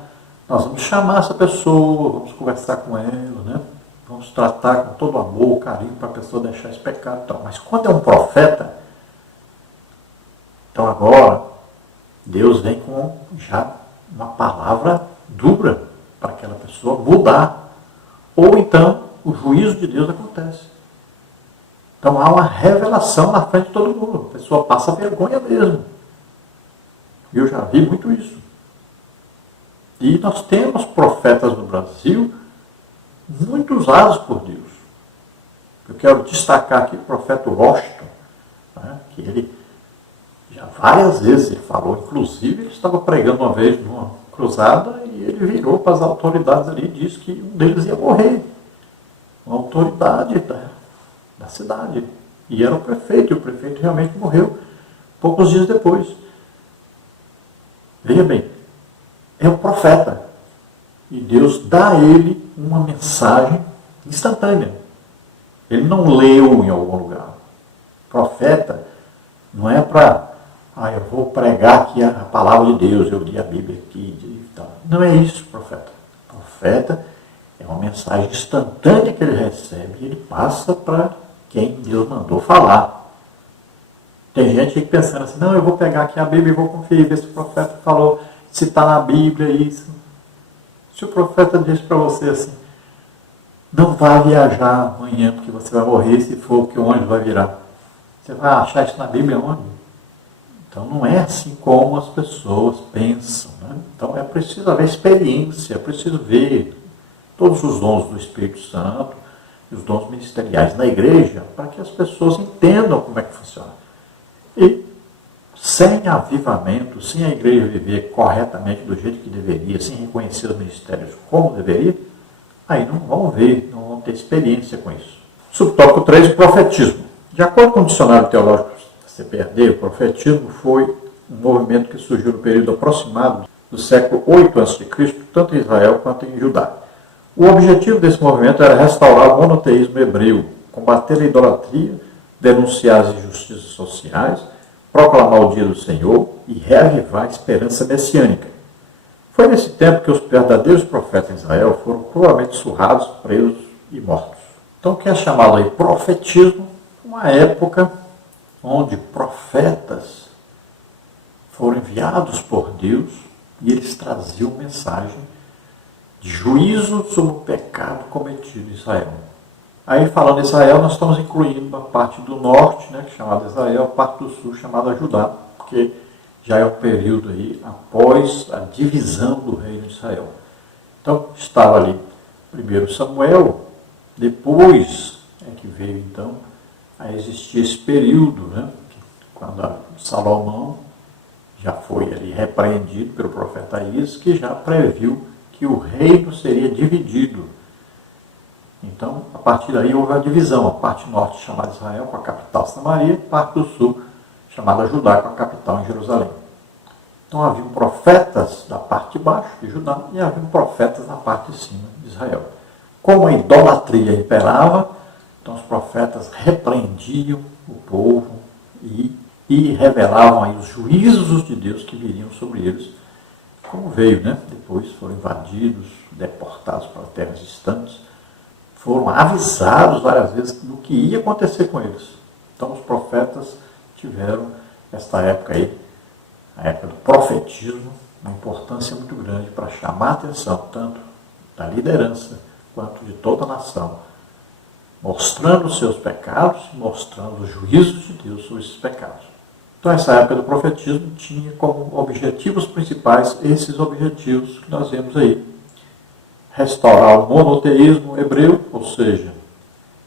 nós vamos chamar essa pessoa, vamos conversar com ela, né? Vamos tratar com todo amor, carinho para a pessoa deixar esse pecado. Então. Mas quando é um profeta, então agora Deus vem com já uma palavra dura para aquela pessoa mudar. Ou então o juízo de Deus acontece. Então há uma revelação na frente de todo mundo. A pessoa passa vergonha mesmo. Eu já vi muito isso. E nós temos profetas no Brasil muito usados por Deus. Eu quero destacar aqui o profeta Washington, né, que ele já várias vezes ele falou, inclusive ele estava pregando uma vez numa cruzada e ele virou para as autoridades ali e disse que um deles ia morrer. Uma autoridade da cidade. E era o prefeito, e o prefeito realmente morreu poucos dias depois. Veja bem, é um profeta. E Deus dá a ele uma mensagem instantânea. Ele não leu em algum lugar. Profeta não é para, eu vou pregar aqui a palavra de Deus, eu li a Bíblia aqui e tal. Não é isso, profeta. Profeta é uma mensagem instantânea que ele recebe e ele passa para quem Deus mandou falar. Tem gente que pensando assim, não, eu vou pegar aqui a Bíblia e vou conferir, ver se o profeta falou, se está na Bíblia isso. Se o profeta disse para você assim, não vá viajar amanhã porque você vai morrer se for que o ônibus vai virar. Você vai achar isso na Bíblia onde? Então não é assim como as pessoas pensam. Né? Então é preciso haver experiência, é preciso ver todos os dons do Espírito Santo e os dons ministeriais na igreja para que as pessoas entendam como é que funciona. E sem avivamento, sem a igreja viver corretamente do jeito que deveria, sem reconhecer os ministérios como deveria, aí não vão ver, não vão ter experiência com isso. Subtópico 3, o profetismo. De acordo com o dicionário teológico da CPAD, o profetismo foi um movimento que surgiu no período aproximado do século 8 a.C., tanto em Israel quanto em Judá. O objetivo desse movimento era restaurar o monoteísmo hebreu, combater a idolatria, denunciar as injustiças sociais, proclamar o dia do Senhor e reavivar a esperança messiânica. Foi nesse tempo que os verdadeiros profetas de Israel foram cruelmente surrados, presos e mortos. Então, o que é chamado aí profetismo, uma época onde profetas foram enviados por Deus e eles traziam mensagem de juízo sobre o pecado cometido em Israel. Aí, falando de Israel, nós estamos incluindo a parte do norte, né, chamada Israel, a parte do sul, chamada Judá, porque já é um período aí após a divisão do reino de Israel. Então, estava ali primeiro Samuel, depois é que veio então a existir esse período, né, quando Salomão já foi ali repreendido pelo profeta Isaías, que já previu que o reino seria dividido. Então, a partir daí houve a divisão, a parte norte chamada Israel, com a capital Samaria, e a parte do sul chamada Judá, com a capital em Jerusalém. Então, haviam profetas da parte de baixo de Judá e haviam profetas na parte de cima de Israel. Como a idolatria imperava, então os profetas repreendiam o povo e revelavam aí os juízos de Deus que viriam sobre eles, como veio, né? Depois foram invadidos, deportados para terras distantes, foram avisados várias vezes do que ia acontecer com eles. Então os profetas tiveram esta época aí, a época do profetismo, uma importância muito grande para chamar a atenção tanto da liderança quanto de toda a nação, mostrando os seus pecados, mostrando os juízos de Deus sobre esses pecados. Então essa época do profetismo tinha como objetivos principais esses objetivos que nós vemos aí. Restaurar o monoteísmo hebreu, ou seja,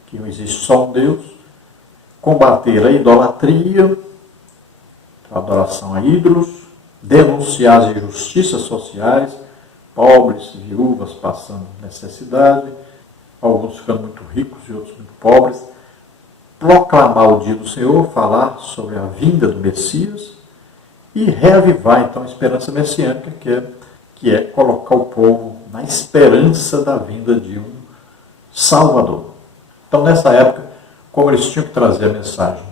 que não existe só um Deus, combater a idolatria, a adoração a ídolos, denunciar as injustiças sociais, pobres, viúvas passando necessidade, alguns ficando muito ricos e outros muito pobres, proclamar o dia do Senhor, falar sobre a vinda do Messias e reavivar então a esperança messiânica, que é colocar o povo na esperança da vinda de um Salvador. Então, nessa época, como eles tinham que trazer a mensagem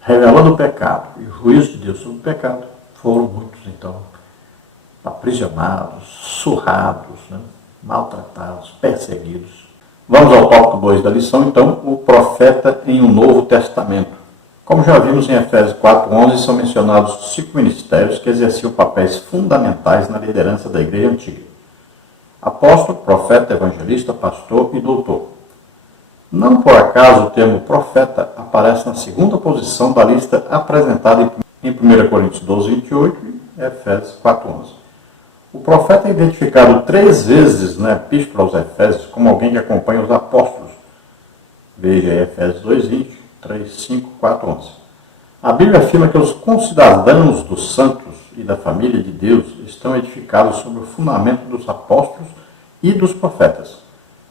revelando o pecado e o juízo de Deus sobre o pecado, foram muitos, então, aprisionados, surrados, né, maltratados, perseguidos. Vamos ao tópico 2 da lição, então, o profeta em um Novo Testamento. Como já vimos em Efésios 4:11, são mencionados 5 ministérios que exerciam papéis fundamentais na liderança da igreja antiga: apóstolo, profeta, evangelista, pastor e doutor. Não por acaso o termo profeta aparece na segunda posição da lista apresentada em 1 Coríntios 12:28 e Efésios 4:11. O profeta é identificado 3 vezes na Epístola aos Efésios como alguém que acompanha os apóstolos. Veja aí Efésios 2:20, 3:5, 4:11. A Bíblia afirma que os concidadãos dos santos e da família de Deus estão edificados sobre o fundamento dos apóstolos e dos profetas.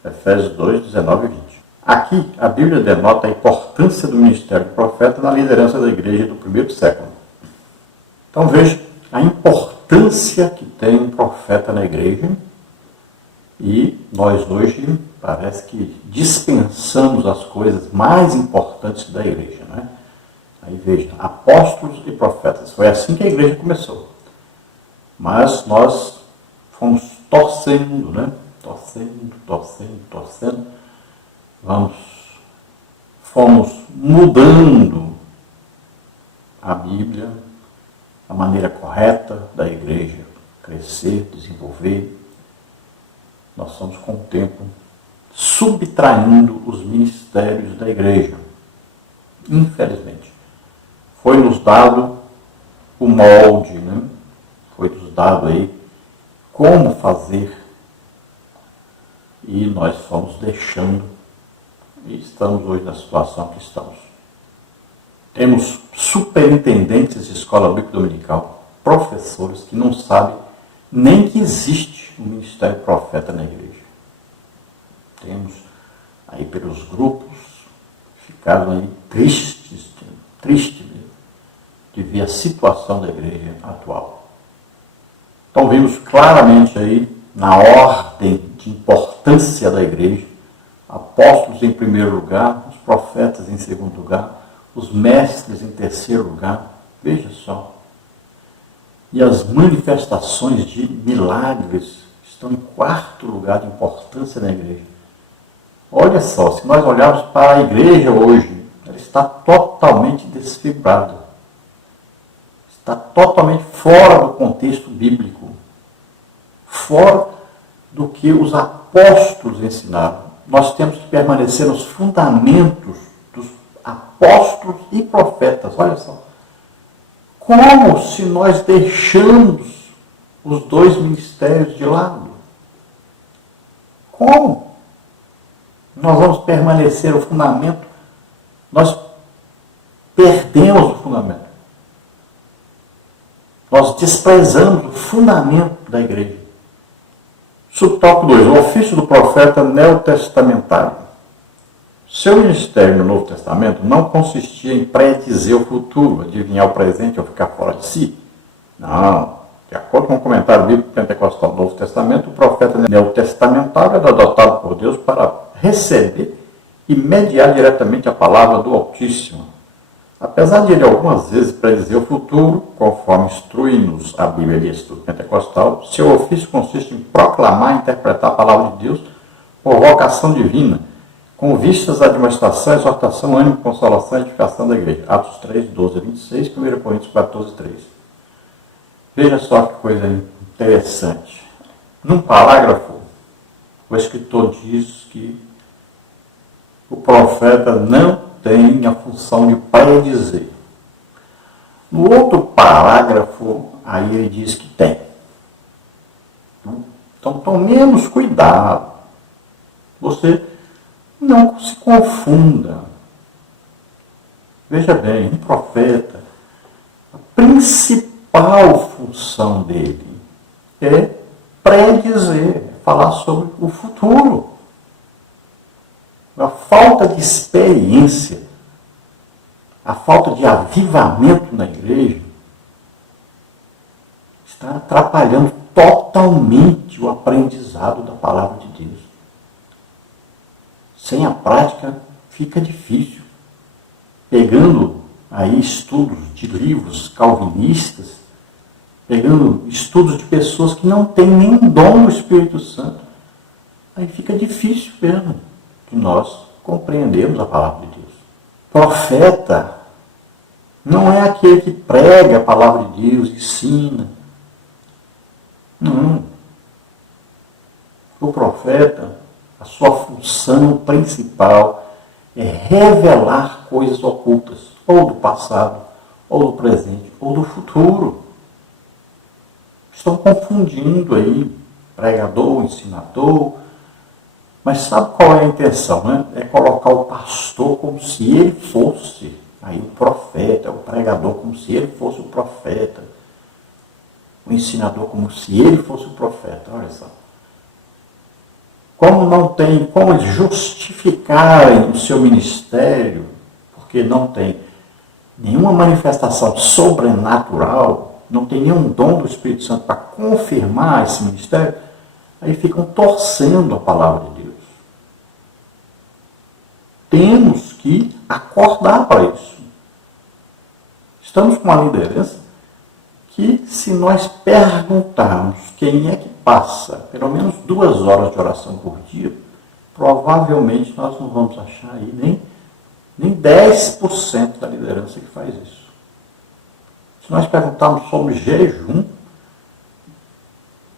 Efésios 2:19 e 20. Aqui, a Bíblia denota a importância do ministério do profeta na liderança da igreja do primeiro século. Então veja a importância que tem um profeta na igreja, e nós hoje parece que dispensamos as coisas mais importantes da igreja, né? Aí veja, apóstolos e profetas, foi assim que a igreja começou. Mas nós fomos torcendo, né? Torcendo. Fomos mudando a Bíblia, a maneira correta da igreja crescer, desenvolver. Nós fomos, com o tempo, subtraindo os ministérios da igreja. Infelizmente. Foi-nos dado o molde, né? Foi-nos dado aí como fazer, e nós fomos deixando, e estamos hoje na situação que estamos. Temos superintendentes de escola bíblica dominical, professores que não sabem nem que existe um ministério profeta na igreja. Temos aí pelos grupos ficado aí tristes mesmo, de ver a situação da igreja atual. Então vimos claramente aí, na ordem de importância da igreja, apóstolos em primeiro lugar, os profetas em segundo lugar, os mestres em terceiro lugar. Veja só. E as manifestações de milagres estão em quarto lugar de importância na igreja. Olha só, se nós olharmos para a igreja hoje, ela está totalmente desfibrada. Está totalmente fora do contexto bíblico. Fora do que os apóstolos ensinaram. Nós temos que permanecer nos fundamentos dos apóstolos e profetas. Olha só. Como se nós deixamos os dois ministérios de lado? Como? Nós vamos permanecer o fundamento? Nós perdemos o fundamento. Nós desprezamos o fundamento da igreja. Subtópico 2. O ofício do profeta neotestamentário. Seu ministério no Novo Testamento não consistia em predizer o futuro, adivinhar o presente ou ficar fora de si. Não. De acordo com o comentário bíblico pentecostal do Novo Testamento, o profeta neotestamentário era adotado por Deus para receber e mediar diretamente a palavra do Altíssimo. Apesar de ele algumas vezes predizer o futuro, conforme instrui-nos a Bíblia de Estudo Pentecostal, seu ofício consiste em proclamar e interpretar a palavra de Deus por vocação divina, com vistas à demonstração, exortação, ânimo, consolação e edificação da igreja. Atos 3, 12 a 26, 1 Coríntios 14, 3. Veja só que coisa interessante. Num parágrafo, o escritor diz que o profeta não tem a função de predizer. No outro parágrafo, aí ele diz que tem. Então, tomemos cuidado. Você não se confunda. Veja bem, um profeta, a principal função dele é predizer, falar sobre o futuro. A falta de experiência, a falta de avivamento na igreja está atrapalhando totalmente o aprendizado da palavra de Deus. Sem a prática fica difícil. Pegando aí estudos de livros calvinistas, pegando estudos de pessoas que não têm nem dom do Espírito Santo, aí fica difícil mesmo que nós compreendemos a palavra de Deus. Profeta não é aquele que prega a palavra de Deus, ensina. Não. O profeta, a sua função principal é revelar coisas ocultas, ou do passado, ou do presente, ou do futuro. Estão confundindo aí pregador, ensinador. Mas sabe qual é a intenção, né? É colocar o pastor como se ele fosse aí o profeta, o pregador como se ele fosse o profeta, o ensinador como se ele fosse o profeta. Olha só. Como não tem como eles justificarem o seu ministério, porque não tem nenhuma manifestação sobrenatural, não tem nenhum dom do Espírito Santo para confirmar esse ministério, aí ficam torcendo a palavra de Deus. Temos que acordar para isso. Estamos com uma liderança que, se nós perguntarmos quem é que passa pelo menos 2 horas de oração por dia, provavelmente nós não vamos achar aí nem 10% da liderança que faz isso. Se nós perguntarmos sobre jejum,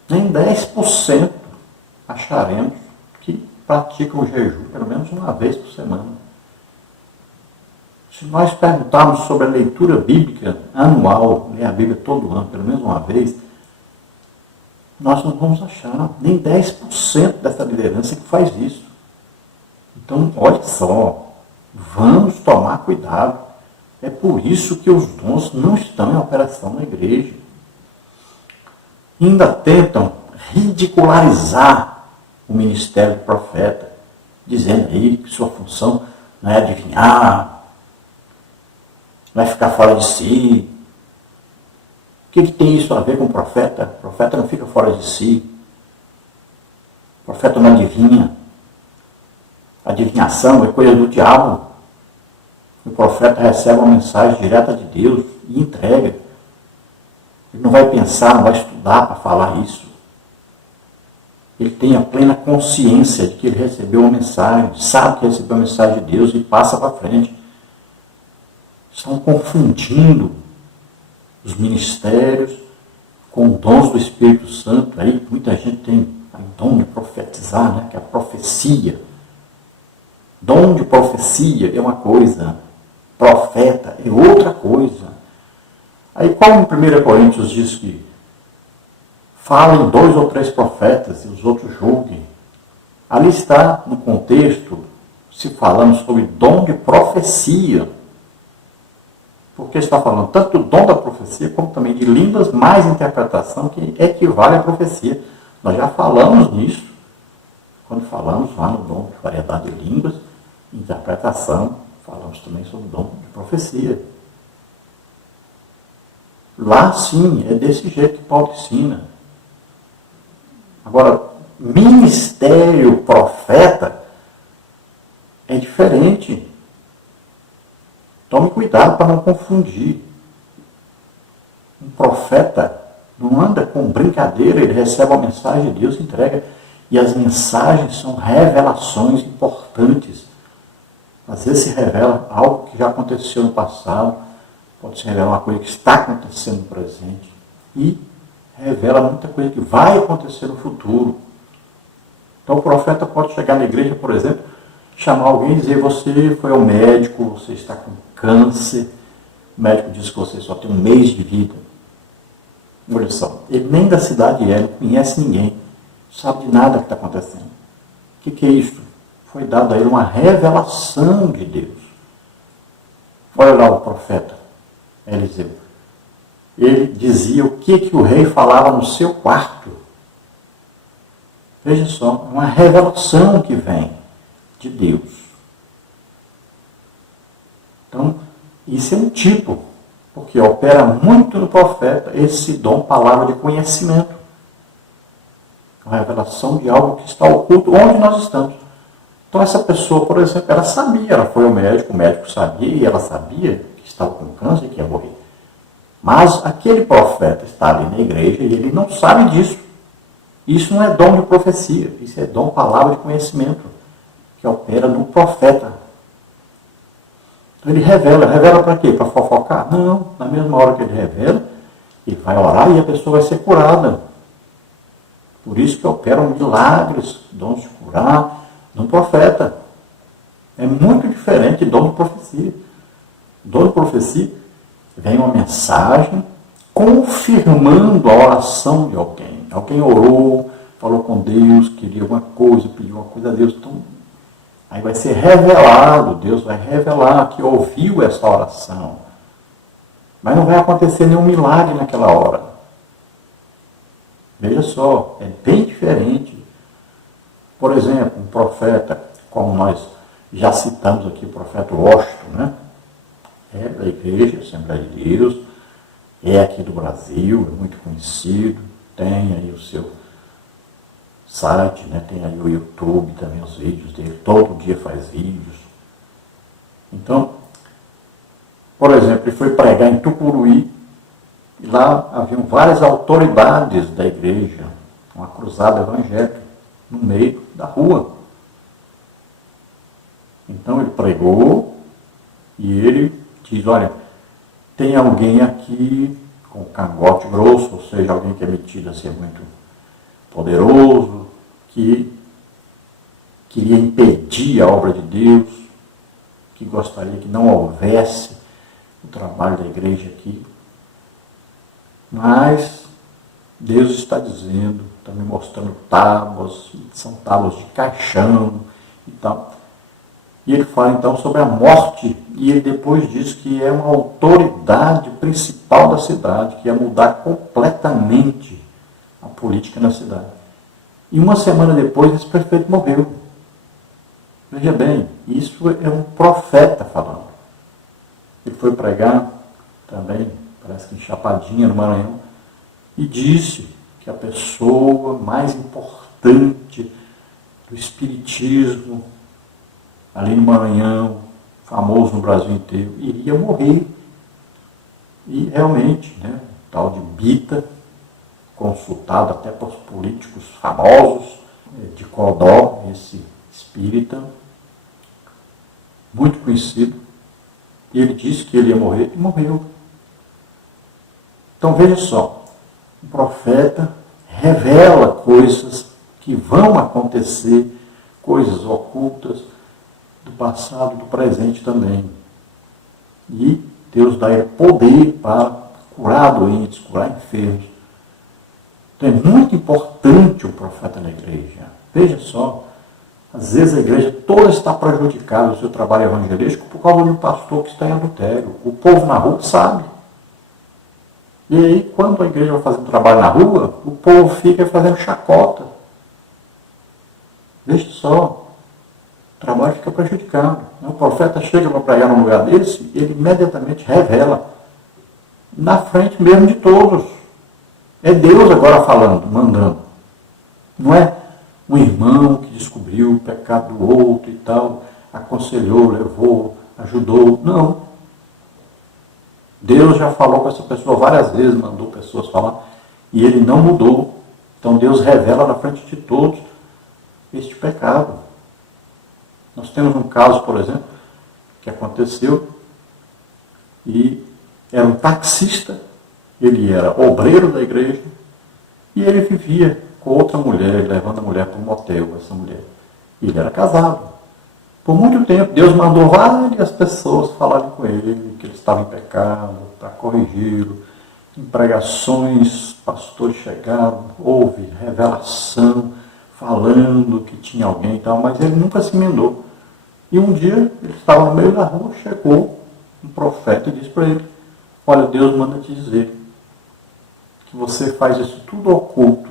nem 10% acharemos que praticam o jejum pelo menos uma vez por semana. Se nós perguntarmos sobre a leitura bíblica anual, ler a Bíblia todo ano, pelo menos uma vez, nós não vamos achar nem 10% dessa liderança que faz isso. Então, olha só, vamos tomar cuidado. É por isso que os dons não estão em operação na igreja. Ainda tentam ridicularizar o ministério do profeta, dizendo aí que sua função não é adivinhar, não é ficar fora de si. O que tem isso a ver com o profeta? O profeta não fica fora de si. O profeta não adivinha. Adivinhação é coisa do diabo. O profeta recebe uma mensagem direta de Deus e entrega. Ele não vai pensar, não vai estudar para falar isso. Ele tem a plena consciência de que ele recebeu uma mensagem, sabe que recebeu a mensagem de Deus e passa para frente. Estão confundindo os ministérios com dons do Espírito Santo. Aí muita gente tem o dom de profetizar, né? Que é a profecia. Dom de profecia é uma coisa, profeta é outra coisa. Aí, como em 1 Coríntios diz que falem 2 ou 3 profetas e os outros julguem, ali está no contexto, se falando sobre dom de profecia, porque está falando tanto do dom da profecia, como também de línguas, mais interpretação, que equivale à profecia. Nós já falamos nisso, quando falamos lá no dom de variedade de línguas, interpretação, falamos também sobre o dom de profecia. Lá sim, é desse jeito que Paulo ensina. Agora, ministério profeta é diferente. Tome cuidado para não confundir. Um profeta não anda com brincadeira, ele recebe a mensagem de Deus e entrega. E as mensagens são revelações importantes. Às vezes se revela algo que já aconteceu no passado, pode se revelar uma coisa que está acontecendo no presente. E revela muita coisa que vai acontecer no futuro. Então o profeta pode chegar na igreja, por exemplo, chamar alguém e dizer: você foi ao médico, você está com câncer, o médico diz que você só tem 1 mês de vida. Olha só, ele nem da cidade é, não conhece ninguém, não sabe de nada que está acontecendo. O que é isso? Foi dado a ele uma revelação de Deus. Olha lá o profeta Eliseu. Ele dizia o que o rei falava no seu quarto. Veja só, uma revelação que vem de Deus. Então, isso é um tipo, porque opera muito no profeta esse dom, palavra de conhecimento. Uma revelação de algo que está oculto onde nós estamos. Então, essa pessoa, por exemplo, ela sabia, ela foi ao médico, o médico sabia e ela sabia que estava com câncer e que ia morrer. Mas aquele profeta está ali na igreja e ele não sabe disso. Isso não é dom de profecia, isso é dom, palavra de conhecimento, que opera no profeta. Então ele revela para quê? Para fofocar? Não, na mesma hora que ele revela, ele vai orar e a pessoa vai ser curada. Por isso que operam milagres, dons de curar, no profeta. É muito diferente de dom de profecia. Dom de profecia vem uma mensagem confirmando a oração de alguém. Alguém orou, falou com Deus, queria alguma coisa, pediu uma coisa a Deus. Então, aí vai ser revelado, Deus vai revelar que ouviu essa oração. Mas não vai acontecer nenhum milagre naquela hora. Veja só, é bem diferente. Por exemplo, um profeta, como nós já citamos aqui, o profeta Washington, né? É da igreja, Assembleia de Deus, é aqui do Brasil, é muito conhecido, tem aí o seu site, né? Tem aí o YouTube também, os vídeos dele, todo dia faz vídeos. Então, por exemplo, ele foi pregar em Tucuruí, e lá haviam várias autoridades da igreja, uma cruzada evangélica, no meio da rua. Então ele pregou e ele diz: olha, tem alguém aqui com cangote grosso, ou seja, alguém que é metido a ser muito poderoso, que queria impedir a obra de Deus, que gostaria que não houvesse o trabalho da igreja aqui. Mas Deus está dizendo, está me mostrando tábuas, são tábuas de caixão e tal. E ele fala então sobre a morte, e ele depois diz que é uma autoridade principal da cidade, que ia mudar completamente a política na cidade. E uma semana depois esse prefeito morreu. Veja bem, isso é um profeta falando. Ele foi pregar também, parece que em Chapadinha, no Maranhão, e disse que a pessoa mais importante do espiritismo, ali no Maranhão, famoso no Brasil inteiro, iria morrer. E realmente, né, o tal de Bita, consultado até por políticos famosos, de Codó, esse espírita, muito conhecido, e ele disse que ele ia morrer, e morreu. Então veja só, o profeta revela coisas que vão acontecer, coisas ocultas, do passado, do presente também. E Deus dá poder para curar doentes, curar enfermos. Então é muito importante o profeta na igreja. Veja só, às vezes a igreja toda está prejudicada no seu trabalho evangelístico por causa de um pastor que está em adultério. O povo na rua sabe. E aí, quando a igreja vai fazer um trabalho na rua, o povo fica fazendo chacota. Veja só, o trabalho fica prejudicado. O profeta chega para pregar num lugar desse, ele imediatamente revela, na frente mesmo de todos. É Deus agora falando, mandando. Não é um irmão que descobriu o pecado do outro e tal, aconselhou, levou, ajudou. Não. Deus já falou com essa pessoa várias vezes, mandou pessoas falar, e ele não mudou. Então Deus revela na frente de todos este pecado. Nós temos um caso, por exemplo, que aconteceu, e era um taxista, ele era obreiro da igreja, e ele vivia com outra mulher, levando a mulher para um motel, essa mulher. E ele era casado. Por muito tempo, Deus mandou várias pessoas falarem com ele, que ele estava em pecado, para corrigi-lo. Em pregações, pastores chegaram, houve revelação, falando que tinha alguém e tal, mas ele nunca se emendou. E um dia, ele estava no meio da rua, chegou um profeta e disse para ele, olha, Deus manda te dizer que você faz isso tudo oculto,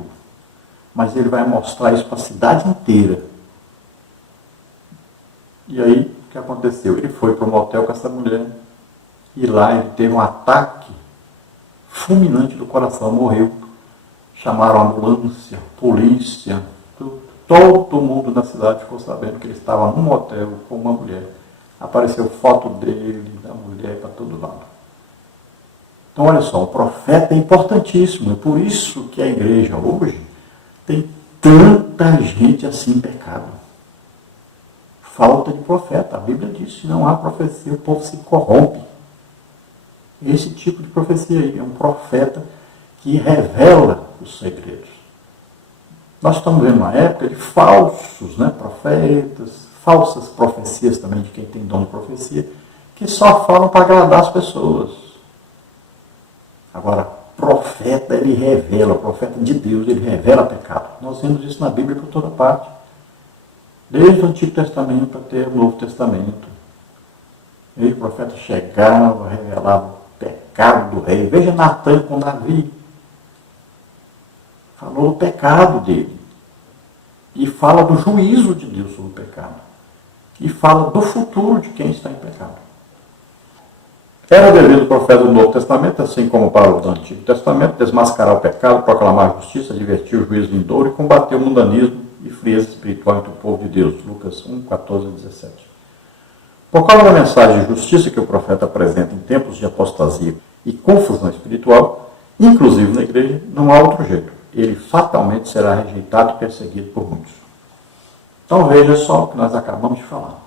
mas ele vai mostrar isso para a cidade inteira. E aí, o que aconteceu? Ele foi para um motel com essa mulher, e lá ele teve um ataque fulminante do coração, morreu. Chamaram a ambulância, polícia, tudo. Todo mundo na cidade ficou sabendo que ele estava num motel com uma mulher. Apareceu foto dele, da mulher, para todo lado. Então, olha só, o profeta é importantíssimo. É por isso que a igreja hoje tem tanta gente assim em pecado. Falta de profeta. A Bíblia diz que não há profecia, o povo se corrompe. Esse tipo de profecia aí é um profeta que revela os segredos. Nós estamos vendo uma época de falsos profetas, falsas profecias também de quem tem dom de profecia, que só falam para agradar as pessoas. Agora, profeta, ele revela, o profeta de Deus, ele revela pecado. Nós vemos isso na Bíblia por toda parte. Desde o Antigo Testamento até o Novo Testamento. E aí o profeta chegava, revelava o pecado do rei. Veja Natan com Davi. Falou do pecado dele. E fala do juízo de Deus sobre o pecado. E fala do futuro de quem está em pecado. Era dever do profeta do Novo Testamento, assim como para o do Antigo Testamento, desmascarar o pecado, proclamar a justiça, advertir o juízo vindouro e combater o mundanismo e frieza espiritual entre o povo de Deus. Lucas 1, 14 a 17. Por causa da mensagem de justiça que o profeta apresenta em tempos de apostasia e confusão espiritual, inclusive na igreja, não há outro jeito. Ele fatalmente será rejeitado e perseguido por muitos. Então veja só o que nós acabamos de falar.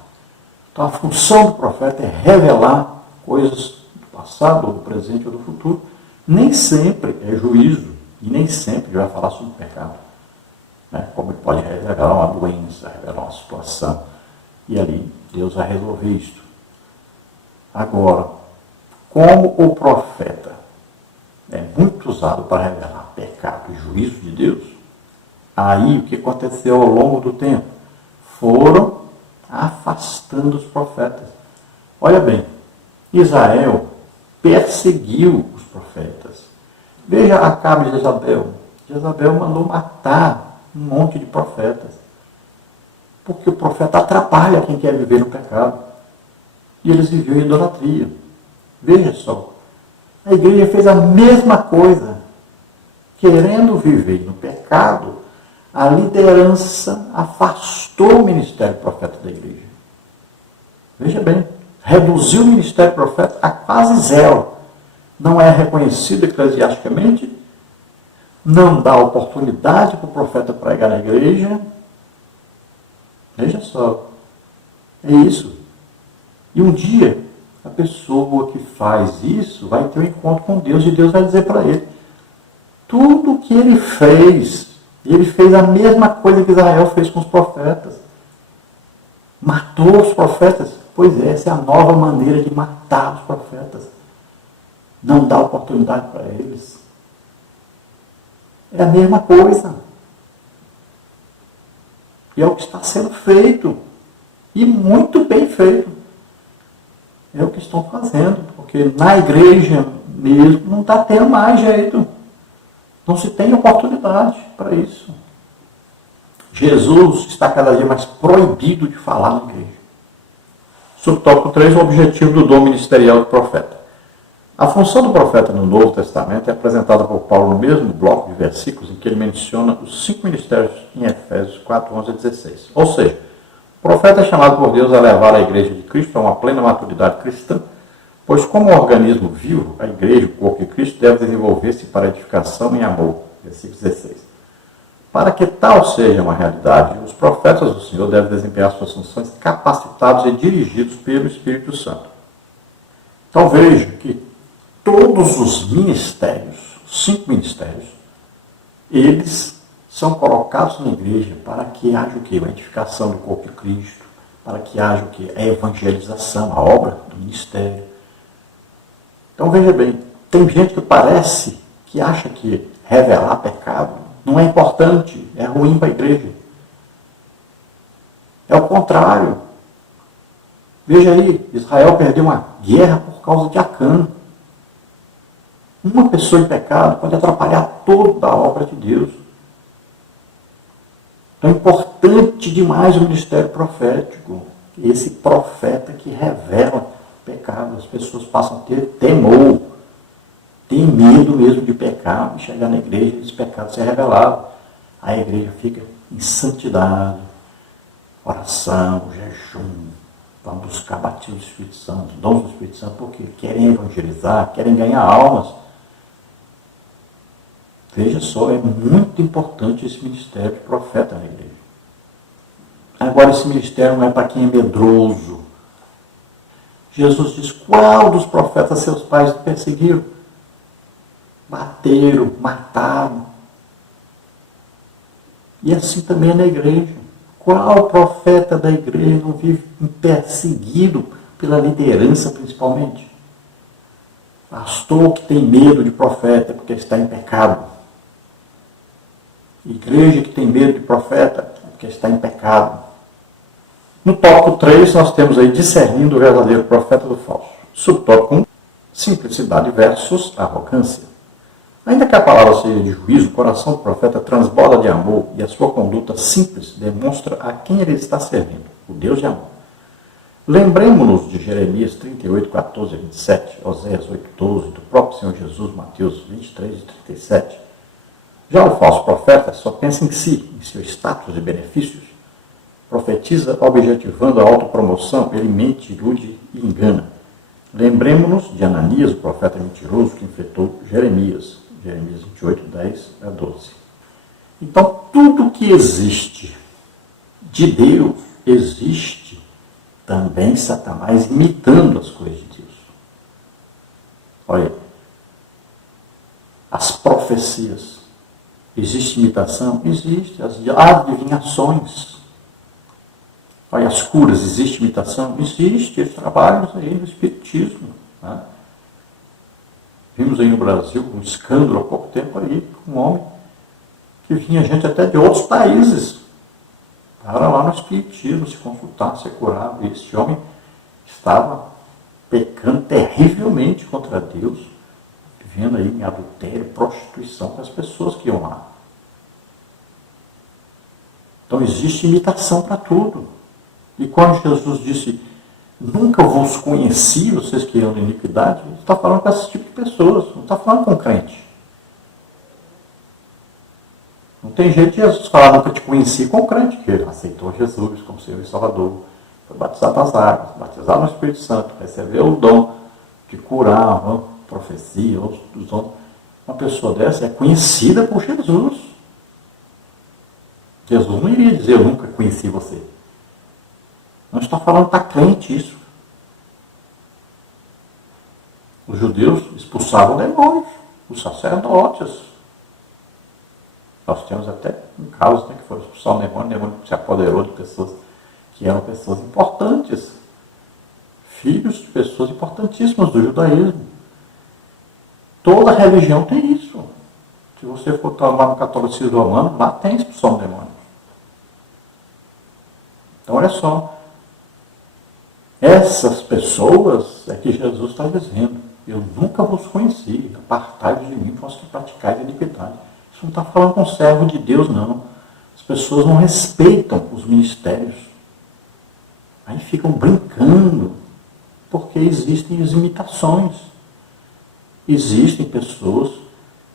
Então a função do profeta é revelar coisas do passado, ou do presente, ou do futuro. Nem sempre é juízo, e nem sempre ele vai falar sobre o pecado. Como ele pode revelar uma doença, revelar uma situação. E ali Deus vai resolver isto. Agora, como o profeta é muito usado para revelar pecado e juízo de Deus, aí o que aconteceu ao longo do tempo? Foram afastando os profetas. Olha bem, Israel perseguiu os profetas. Veja Acabe de Jezabel. Jezabel mandou matar um monte de profetas. Porque o profeta atrapalha quem quer viver no pecado. E eles viviam em idolatria. Veja só. A igreja fez a mesma coisa. Querendo viver no pecado, a liderança afastou o ministério profeta da igreja. Veja bem. Reduziu o ministério profeta a quase zero. Não é reconhecido eclesiasticamente, não dá oportunidade para o profeta pregar na igreja. Veja só, é isso. E um dia, a pessoa que faz isso vai ter um encontro com Deus e Deus vai dizer para ele, tudo o que ele fez a mesma coisa que Israel fez com os profetas. Matou os profetas. Pois é, essa é a nova maneira de matar os profetas. não dá oportunidade para eles. É a mesma coisa. E é o que está sendo feito. E muito bem feito. É o que estão fazendo. Porque na igreja mesmo não está tendo mais jeito. Não se tem oportunidade para isso. Jesus está cada dia mais proibido de falar na igreja. Subtópico 3, o objetivo do dom ministerial do profeta. A função do profeta no Novo Testamento é apresentada por Paulo no mesmo bloco de versículos em que ele menciona os 5 ministérios em Efésios 4, 11 a 16. Ou seja, o profeta é chamado por Deus a levar a igreja de Cristo a uma plena maturidade cristã, pois como organismo vivo, a igreja, o corpo de Cristo, deve desenvolver-se para edificação em amor. Versículo 16. Para que tal seja uma realidade, os profetas do Senhor devem desempenhar suas funções capacitados e dirigidos pelo Espírito Santo. Então veja que todos os ministérios, os 5 ministérios, eles são colocados na igreja para que haja o quê? A edificação do corpo de Cristo, para que haja o quê? A evangelização, a obra do ministério. Então veja bem, tem gente que parece que acha que revelar pecado não é importante, é ruim para a igreja. É o contrário. Veja aí, Israel perdeu uma guerra por causa de Acã. Uma pessoa em pecado pode atrapalhar toda a obra de Deus. Então é importante demais o ministério profético. Esse profeta que revela pecado. As pessoas passam a ter temor. Tem medo mesmo de pecar, de chegar na igreja e esse pecado ser revelado. A igreja fica em santidade, oração, jejum, vão buscar batismo do Espírito Santo, dons do Espírito Santo, porque querem evangelizar, querem ganhar almas. Veja só, é muito importante esse ministério de profeta na igreja. Agora, esse ministério não é para quem é medroso. Jesus diz, qual dos profetas seus pais perseguiram? Bateram, mataram. E assim também é na igreja. Qual profeta da igreja não vive perseguido pela liderança, principalmente? Pastor que tem medo de profeta porque está em pecado. Igreja que tem medo de profeta porque está em pecado. No tópico 3, nós temos aí discernindo o verdadeiro profeta do falso. Subtópico 1, simplicidade versus arrogância. Ainda que a palavra seja de juízo, o coração do profeta transborda de amor e a sua conduta simples demonstra a quem ele está servindo, o Deus de amor. Lembremos-nos de Jeremias 38, 14 a 27, Oséias 8, 12, do próprio Senhor Jesus, Mateus 23 e 37. Já o falso profeta só pensa em si, em seu status e benefícios. Profetiza objetivando a autopromoção, ele mente, ilude e engana. Lembremos-nos de Ananias, o profeta mentiroso que enfrentou Jeremias 28, 10 a 12. Então, tudo que existe de Deus, existe também Satanás imitando as coisas de Deus. Olha, as profecias, existe imitação? Existe. As adivinhações. Olha, as curas, existe imitação? Existe. Os trabalhos aí do espiritismo. Né? Vimos aí no Brasil um escândalo há pouco tempo aí, um homem que vinha gente até de outros países para lá no espiritismo se consultar, ser curado. E esse homem estava pecando terrivelmente contra Deus, vivendo aí em adultério, prostituição com as pessoas que iam lá. Então existe imitação para tudo. E quando Jesus disse, nunca vos conheci, vocês que andam em iniquidade, ele está falando com esse tipo de pessoas, não está falando com crente. Não tem jeito de Jesus falar, nunca te conheci com crente, que ele aceitou Jesus como Senhor e Salvador, foi batizado nas águas, batizado no Espírito Santo, recebeu o dom de curar, profecia, outros dons. Uma pessoa dessa é conhecida por Jesus. Jesus não iria dizer, eu nunca conheci você. Não está falando que está crente isso. Os judeus expulsavam demônios, os sacerdotes. Nós temos até um caso que foi expulsar um demônio que se apoderou de pessoas que eram pessoas importantes, filhos de pessoas importantíssimas do judaísmo. Toda religião tem isso. Se você for tomar no catolicismo romano, lá tem expulsão de demônios. Então, olha só. Essas pessoas é que Jesus está dizendo: eu nunca vos conheci, apartai-vos de mim, vós que praticais a iniquidade. Isso não está falando com um servo de Deus, não. As pessoas não respeitam os ministérios. Aí ficam brincando, porque existem as imitações. Existem pessoas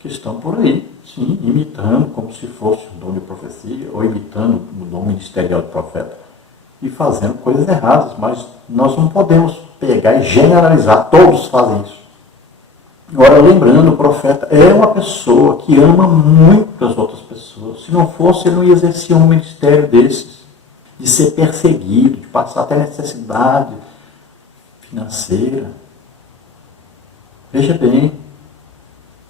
que estão por aí, sim, imitando como se fosse o dom de profecia, ou imitando o dom ministerial do profeta, e fazendo coisas erradas, mas nós não podemos pegar e generalizar, todos fazem isso. Agora, lembrando, o profeta é uma pessoa que ama muito as outras pessoas. Se não fosse, ele não ia exercer um ministério desses, de ser perseguido, de passar até necessidade financeira. Veja bem,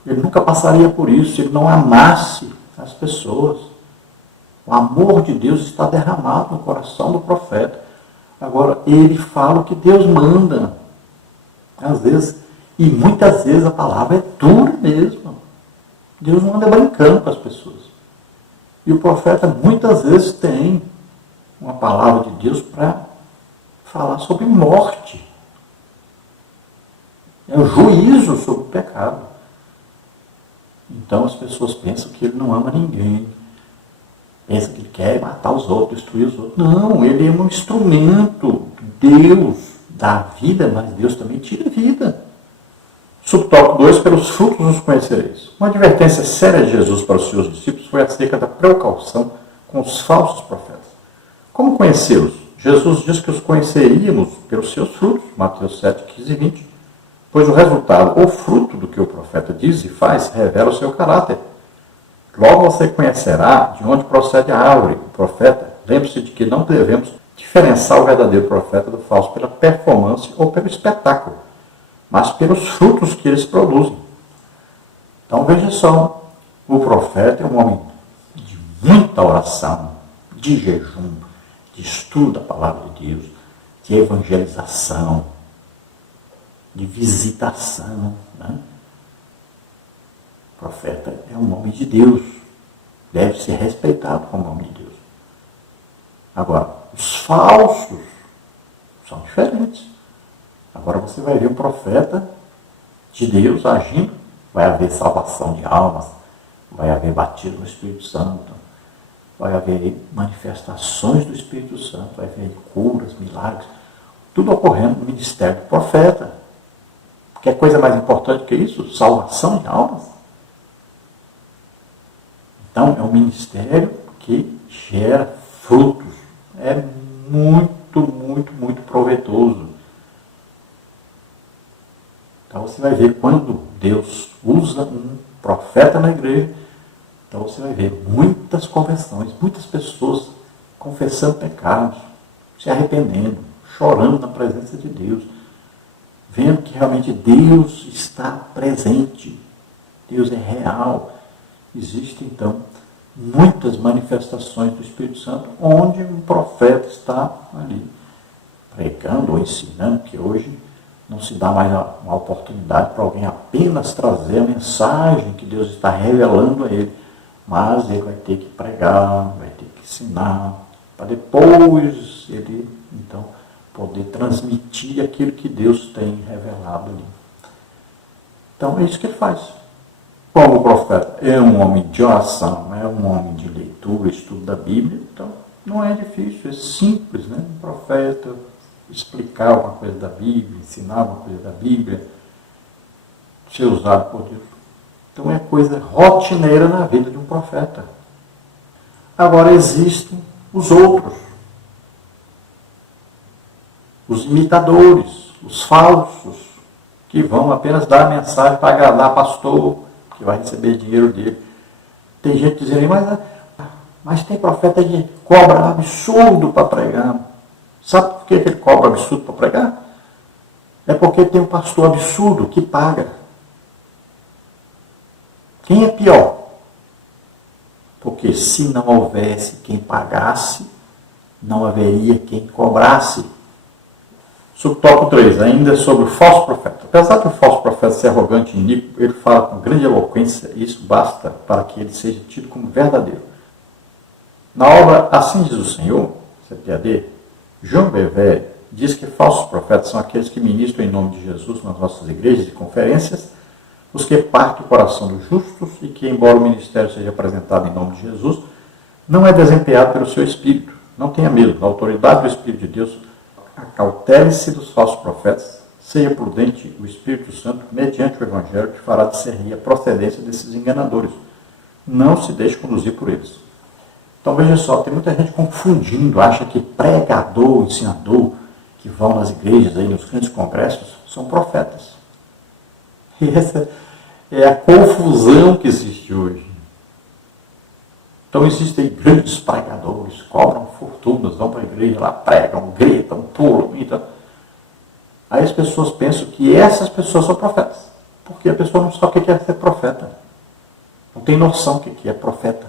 ele nunca passaria por isso se ele não amasse as pessoas. O amor de Deus está derramado no coração do profeta. Agora, ele fala o que Deus manda. Às vezes, e muitas vezes a palavra é dura mesmo. Deus não anda brincando com as pessoas. E o profeta muitas vezes tem uma palavra de Deus para falar sobre morte. É o juízo sobre o pecado. Então as pessoas pensam que ele não ama ninguém. Pensam que ele quer matar os outros, destruir os outros. Não, ele é um instrumento. Deus dá vida, mas Deus também tira vida. Subtópico 2, pelos frutos os conhecereis. Uma advertência séria de Jesus para os seus discípulos foi acerca da precaução com os falsos profetas. Como conhecê-los? Jesus diz que os conheceríamos pelos seus frutos, Mateus 7, 15 e 20. Pois o resultado, ou fruto do que o profeta diz e faz, revela o seu caráter. Logo você conhecerá de onde procede a árvore, o profeta. Lembre-se de que não devemos diferenciar o verdadeiro profeta do falso pela performance ou pelo espetáculo, mas pelos frutos que eles produzem. Então veja só, o profeta é um homem de muita oração, de jejum, de estudo da palavra de Deus, de evangelização, de visitação. Né? O profeta é um homem de Deus, deve ser respeitado como homem de Deus. Agora, os falsos são diferentes. Agora você vai ver um profeta de Deus agindo, vai haver salvação de almas, vai haver batismo no Espírito Santo, vai haver manifestações do Espírito Santo, vai haver curas, milagres, tudo ocorrendo no ministério do profeta. Quer coisa mais importante que isso? Salvação de almas. Então, é um ministério que gera frutos. É muito, muito, muito proveitoso. Então, você vai ver quando Deus usa um profeta na igreja, então você vai ver muitas conversões, muitas pessoas confessando pecados, se arrependendo, chorando na presença de Deus, vendo que realmente Deus está presente, Deus é real. Existem, então, muitas manifestações do Espírito Santo onde um profeta está ali pregando ou ensinando, que hoje não se dá mais uma oportunidade para alguém apenas trazer a mensagem que Deus está revelando a ele, mas ele vai ter que pregar, vai ter que ensinar, para depois ele, então, poder transmitir aquilo que Deus tem revelado ali. Então, é isso que ele faz. Como o profeta é um homem de oração, é um homem de leitura, estudo da Bíblia, então não é difícil, é simples, né? Um profeta explicar alguma coisa da Bíblia, ensinar alguma coisa da Bíblia, ser usado por Deus. Então é coisa rotineira na vida de um profeta. Agora existem os outros, os imitadores, os falsos, que vão apenas dar a mensagem para agradar o pastor, que vai receber dinheiro dele. Tem gente dizendo, mas tem profeta que cobra absurdo para pregar. Sabe por que ele cobra absurdo para pregar? É porque tem um pastor absurdo que paga. Quem é pior? Porque se não houvesse quem pagasse, não haveria quem cobrasse. Subtópico 3, ainda sobre o falso profeta. Apesar de o falso profeta ser arrogante e iníquo, ele fala com grande eloquência e isso basta para que ele seja tido como verdadeiro. Na obra Assim Diz o Senhor, CPAD, João Bevé diz que falsos profetas são aqueles que ministram em nome de Jesus nas nossas igrejas e conferências, os que partem o coração dos justos e que, embora o ministério seja apresentado em nome de Jesus, não é desempenhado pelo seu Espírito. Não tenha medo, na autoridade do Espírito de Deus, acautele-se dos falsos profetas, seja prudente o Espírito Santo, mediante o Evangelho, que fará discernir a procedência desses enganadores. Não se deixe conduzir por eles. Então veja só, tem muita gente confundindo, acha que pregador, ensinador, que vão nas igrejas, aí, nos grandes congressos, são profetas. E essa é a confusão que existe hoje. Então existem grandes pregadores, cobram fortunas, vão para a igreja, lá pregam, gritam, pulam. Então. Aí as pessoas pensam que essas pessoas são profetas. Porque a pessoa não sabe o que é ser profeta. Não tem noção do que é profeta.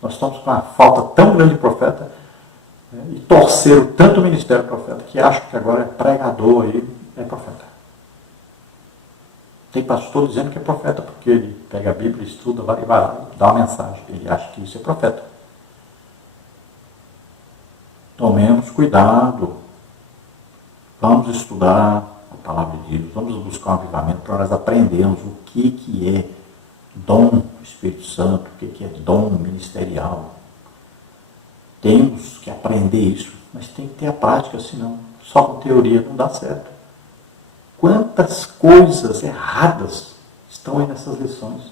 Nós estamos com uma falta tão grande de profeta, né, e torceram tanto o ministério profeta que acham que agora é pregador aí, é profeta. Tem pastor dizendo que é profeta, porque ele pega a Bíblia, estuda lá e vai lá, dá uma mensagem. Ele acha que isso é profeta. Tomemos cuidado. Vamos estudar a palavra de Deus, vamos buscar um avivamento para nós aprendermos o que é dom do Espírito Santo, o que é dom ministerial. Temos que aprender isso, mas tem que ter a prática, senão só com teoria não dá certo. Quantas coisas erradas estão aí nessas lições.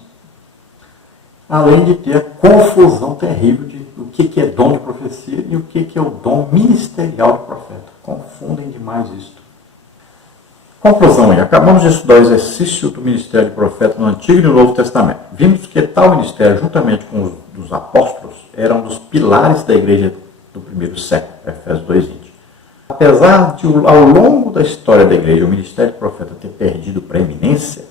Além de ter a confusão terrível de o que é dom de profecia e o que é o dom ministerial do profeta. Confundem demais isso. Conclusão aí. Acabamos de estudar o exercício do ministério de profeta no Antigo e no Novo Testamento. Vimos que tal ministério, juntamente com os dos apóstolos, era um dos pilares da igreja do primeiro século, Efésios 2:20. Apesar de, ao longo da história da igreja, o ministério do profeta ter perdido preeminência,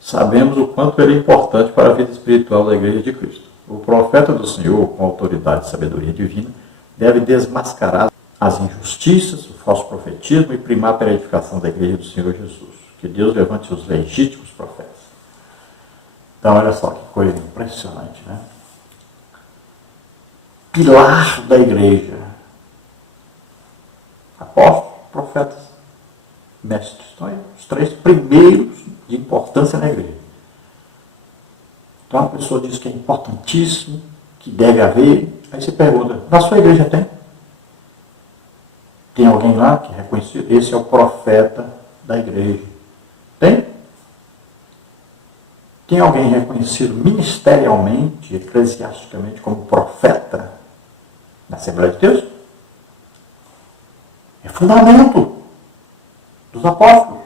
sabemos o quanto ele é importante para a vida espiritual da igreja de Cristo. O profeta do Senhor, com autoridade e sabedoria divina, deve desmascarar as injustiças, o falso profetismo e primar pela edificação da igreja do Senhor Jesus. Que Deus levante os legítimos profetas. Então, olha só que coisa impressionante, né? Pilar da igreja. Apóstolos, profetas, mestres. Então, os três primeiros de importância na igreja. Então, a pessoa diz que é importantíssimo, que deve haver. Aí você pergunta, na sua igreja tem? Tem alguém lá que é reconhecido? Esse é o profeta da igreja. Tem? Tem alguém reconhecido ministerialmente, eclesiasticamente, como profeta na Assembleia de Deus? É fundamento dos apóstolos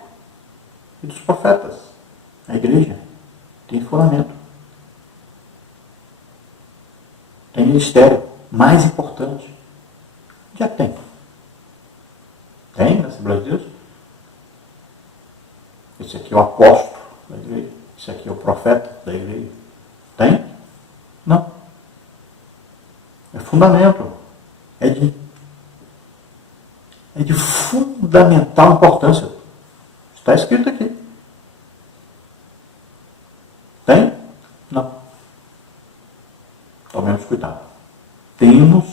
e dos profetas. A igreja tem fundamento. Tem ministério mais importante. Já tem. Tem na Assembleia de Deus? Esse aqui é o apóstolo da igreja. Esse aqui é o profeta da igreja. Tem? Não. É fundamento. É de fundamental importância. Está escrito aqui. Tem? Não. Tomemos cuidado. Temos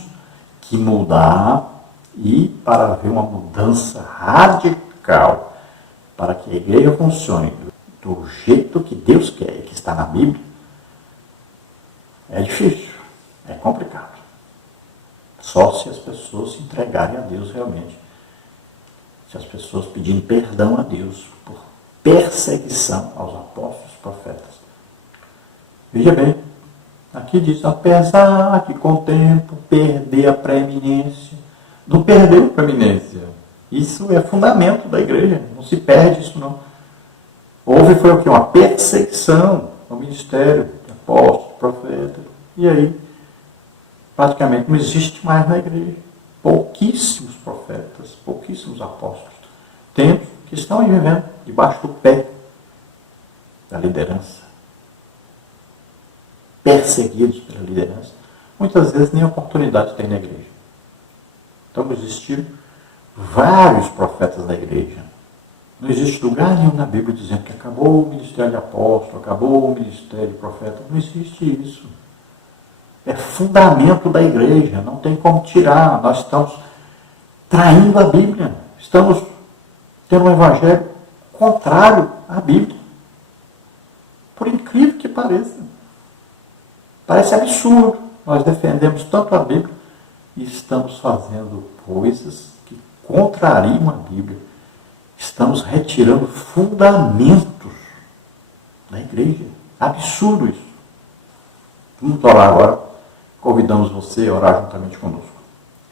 que mudar e para haver uma mudança radical para que a igreja funcione do jeito que Deus quer e que está na Bíblia, é difícil, é complicado. Só se as pessoas se entregarem a Deus realmente. Se as pessoas pedirem perdão a Deus por perseguição aos apóstolos e profetas. Veja bem, aqui diz, apesar que com o tempo perder a preeminência. Não perdeu a preeminência. Isso é fundamento da igreja. Não se perde isso, não. Houve foi o quê? Uma perseguição ao ministério de apóstolos, profetas. E aí, praticamente não existe mais na igreja. Pouquíssimos profetas, pouquíssimos apóstolos. Temos que estão aí vivendo debaixo do pé da liderança. Perseguidos pela liderança. Muitas vezes nem oportunidade tem na igreja. Então existiram vários profetas da igreja. Não existe lugar nenhum na Bíblia dizendo que acabou o ministério de apóstolo, acabou o ministério de profeta. Não existe isso. É fundamento da igreja, não tem como tirar. Nós estamos traindo a Bíblia. Estamos tendo um evangelho contrário à Bíblia. Por incrível que pareça. Parece absurdo. Nós defendemos tanto a Bíblia e estamos fazendo coisas que contrariam a Bíblia. Estamos retirando fundamentos da igreja. Absurdo isso. Vamos orar agora. Convidamos você a orar juntamente conosco.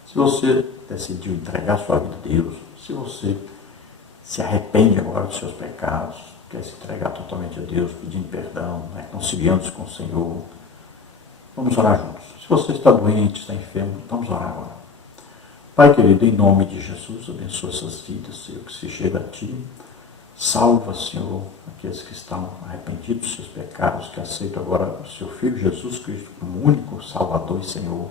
Se você decidiu entregar sua vida a Deus, se você se arrepende agora dos seus pecados, quer se entregar totalmente a Deus, pedindo perdão, reconciliando-se com o Senhor, vamos orar juntos. Se você está doente, está enfermo, vamos orar agora. Pai querido, em nome de Jesus, abençoa essas vidas, Senhor, que se chega a Ti. Salva, Senhor, aqueles que estão arrependidos dos seus pecados, que aceitam agora o Seu Filho Jesus Cristo como único Salvador e Senhor,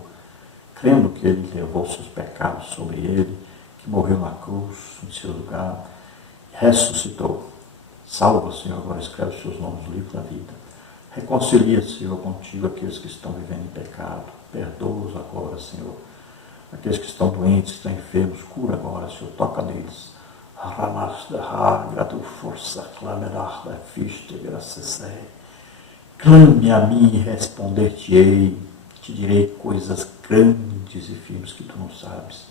crendo que Ele levou os seus pecados sobre Ele, que morreu na cruz em seu lugar, ressuscitou. Salva, Senhor, agora escreve os seus nomes no livro da vida. Reconcilia, Senhor, contigo aqueles que estão vivendo em pecado. Perdoa-os agora, Senhor. Aqueles que estão doentes, que estão enfermos, cura agora, Senhor, toca neles. Clame a mim e responder-te-ei, te direi coisas grandes e firmes que tu não sabes.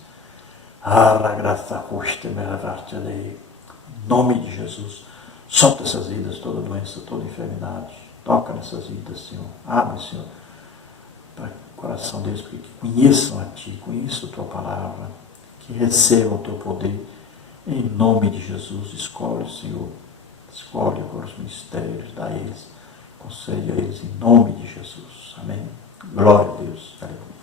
Em nome de Jesus, solta essas vidas, toda doença, toda enfermidade. Toca nessas vidas, Senhor. Abre, Senhor, para o coração deles, porque que conheçam a Ti, conheçam a Tua palavra, que recebam o Teu poder. Em nome de Jesus, escolhe, Senhor. Escolhe agora os ministérios, dá a eles, concede a eles em nome de Jesus. Amém. Glória a Deus. Aleluia.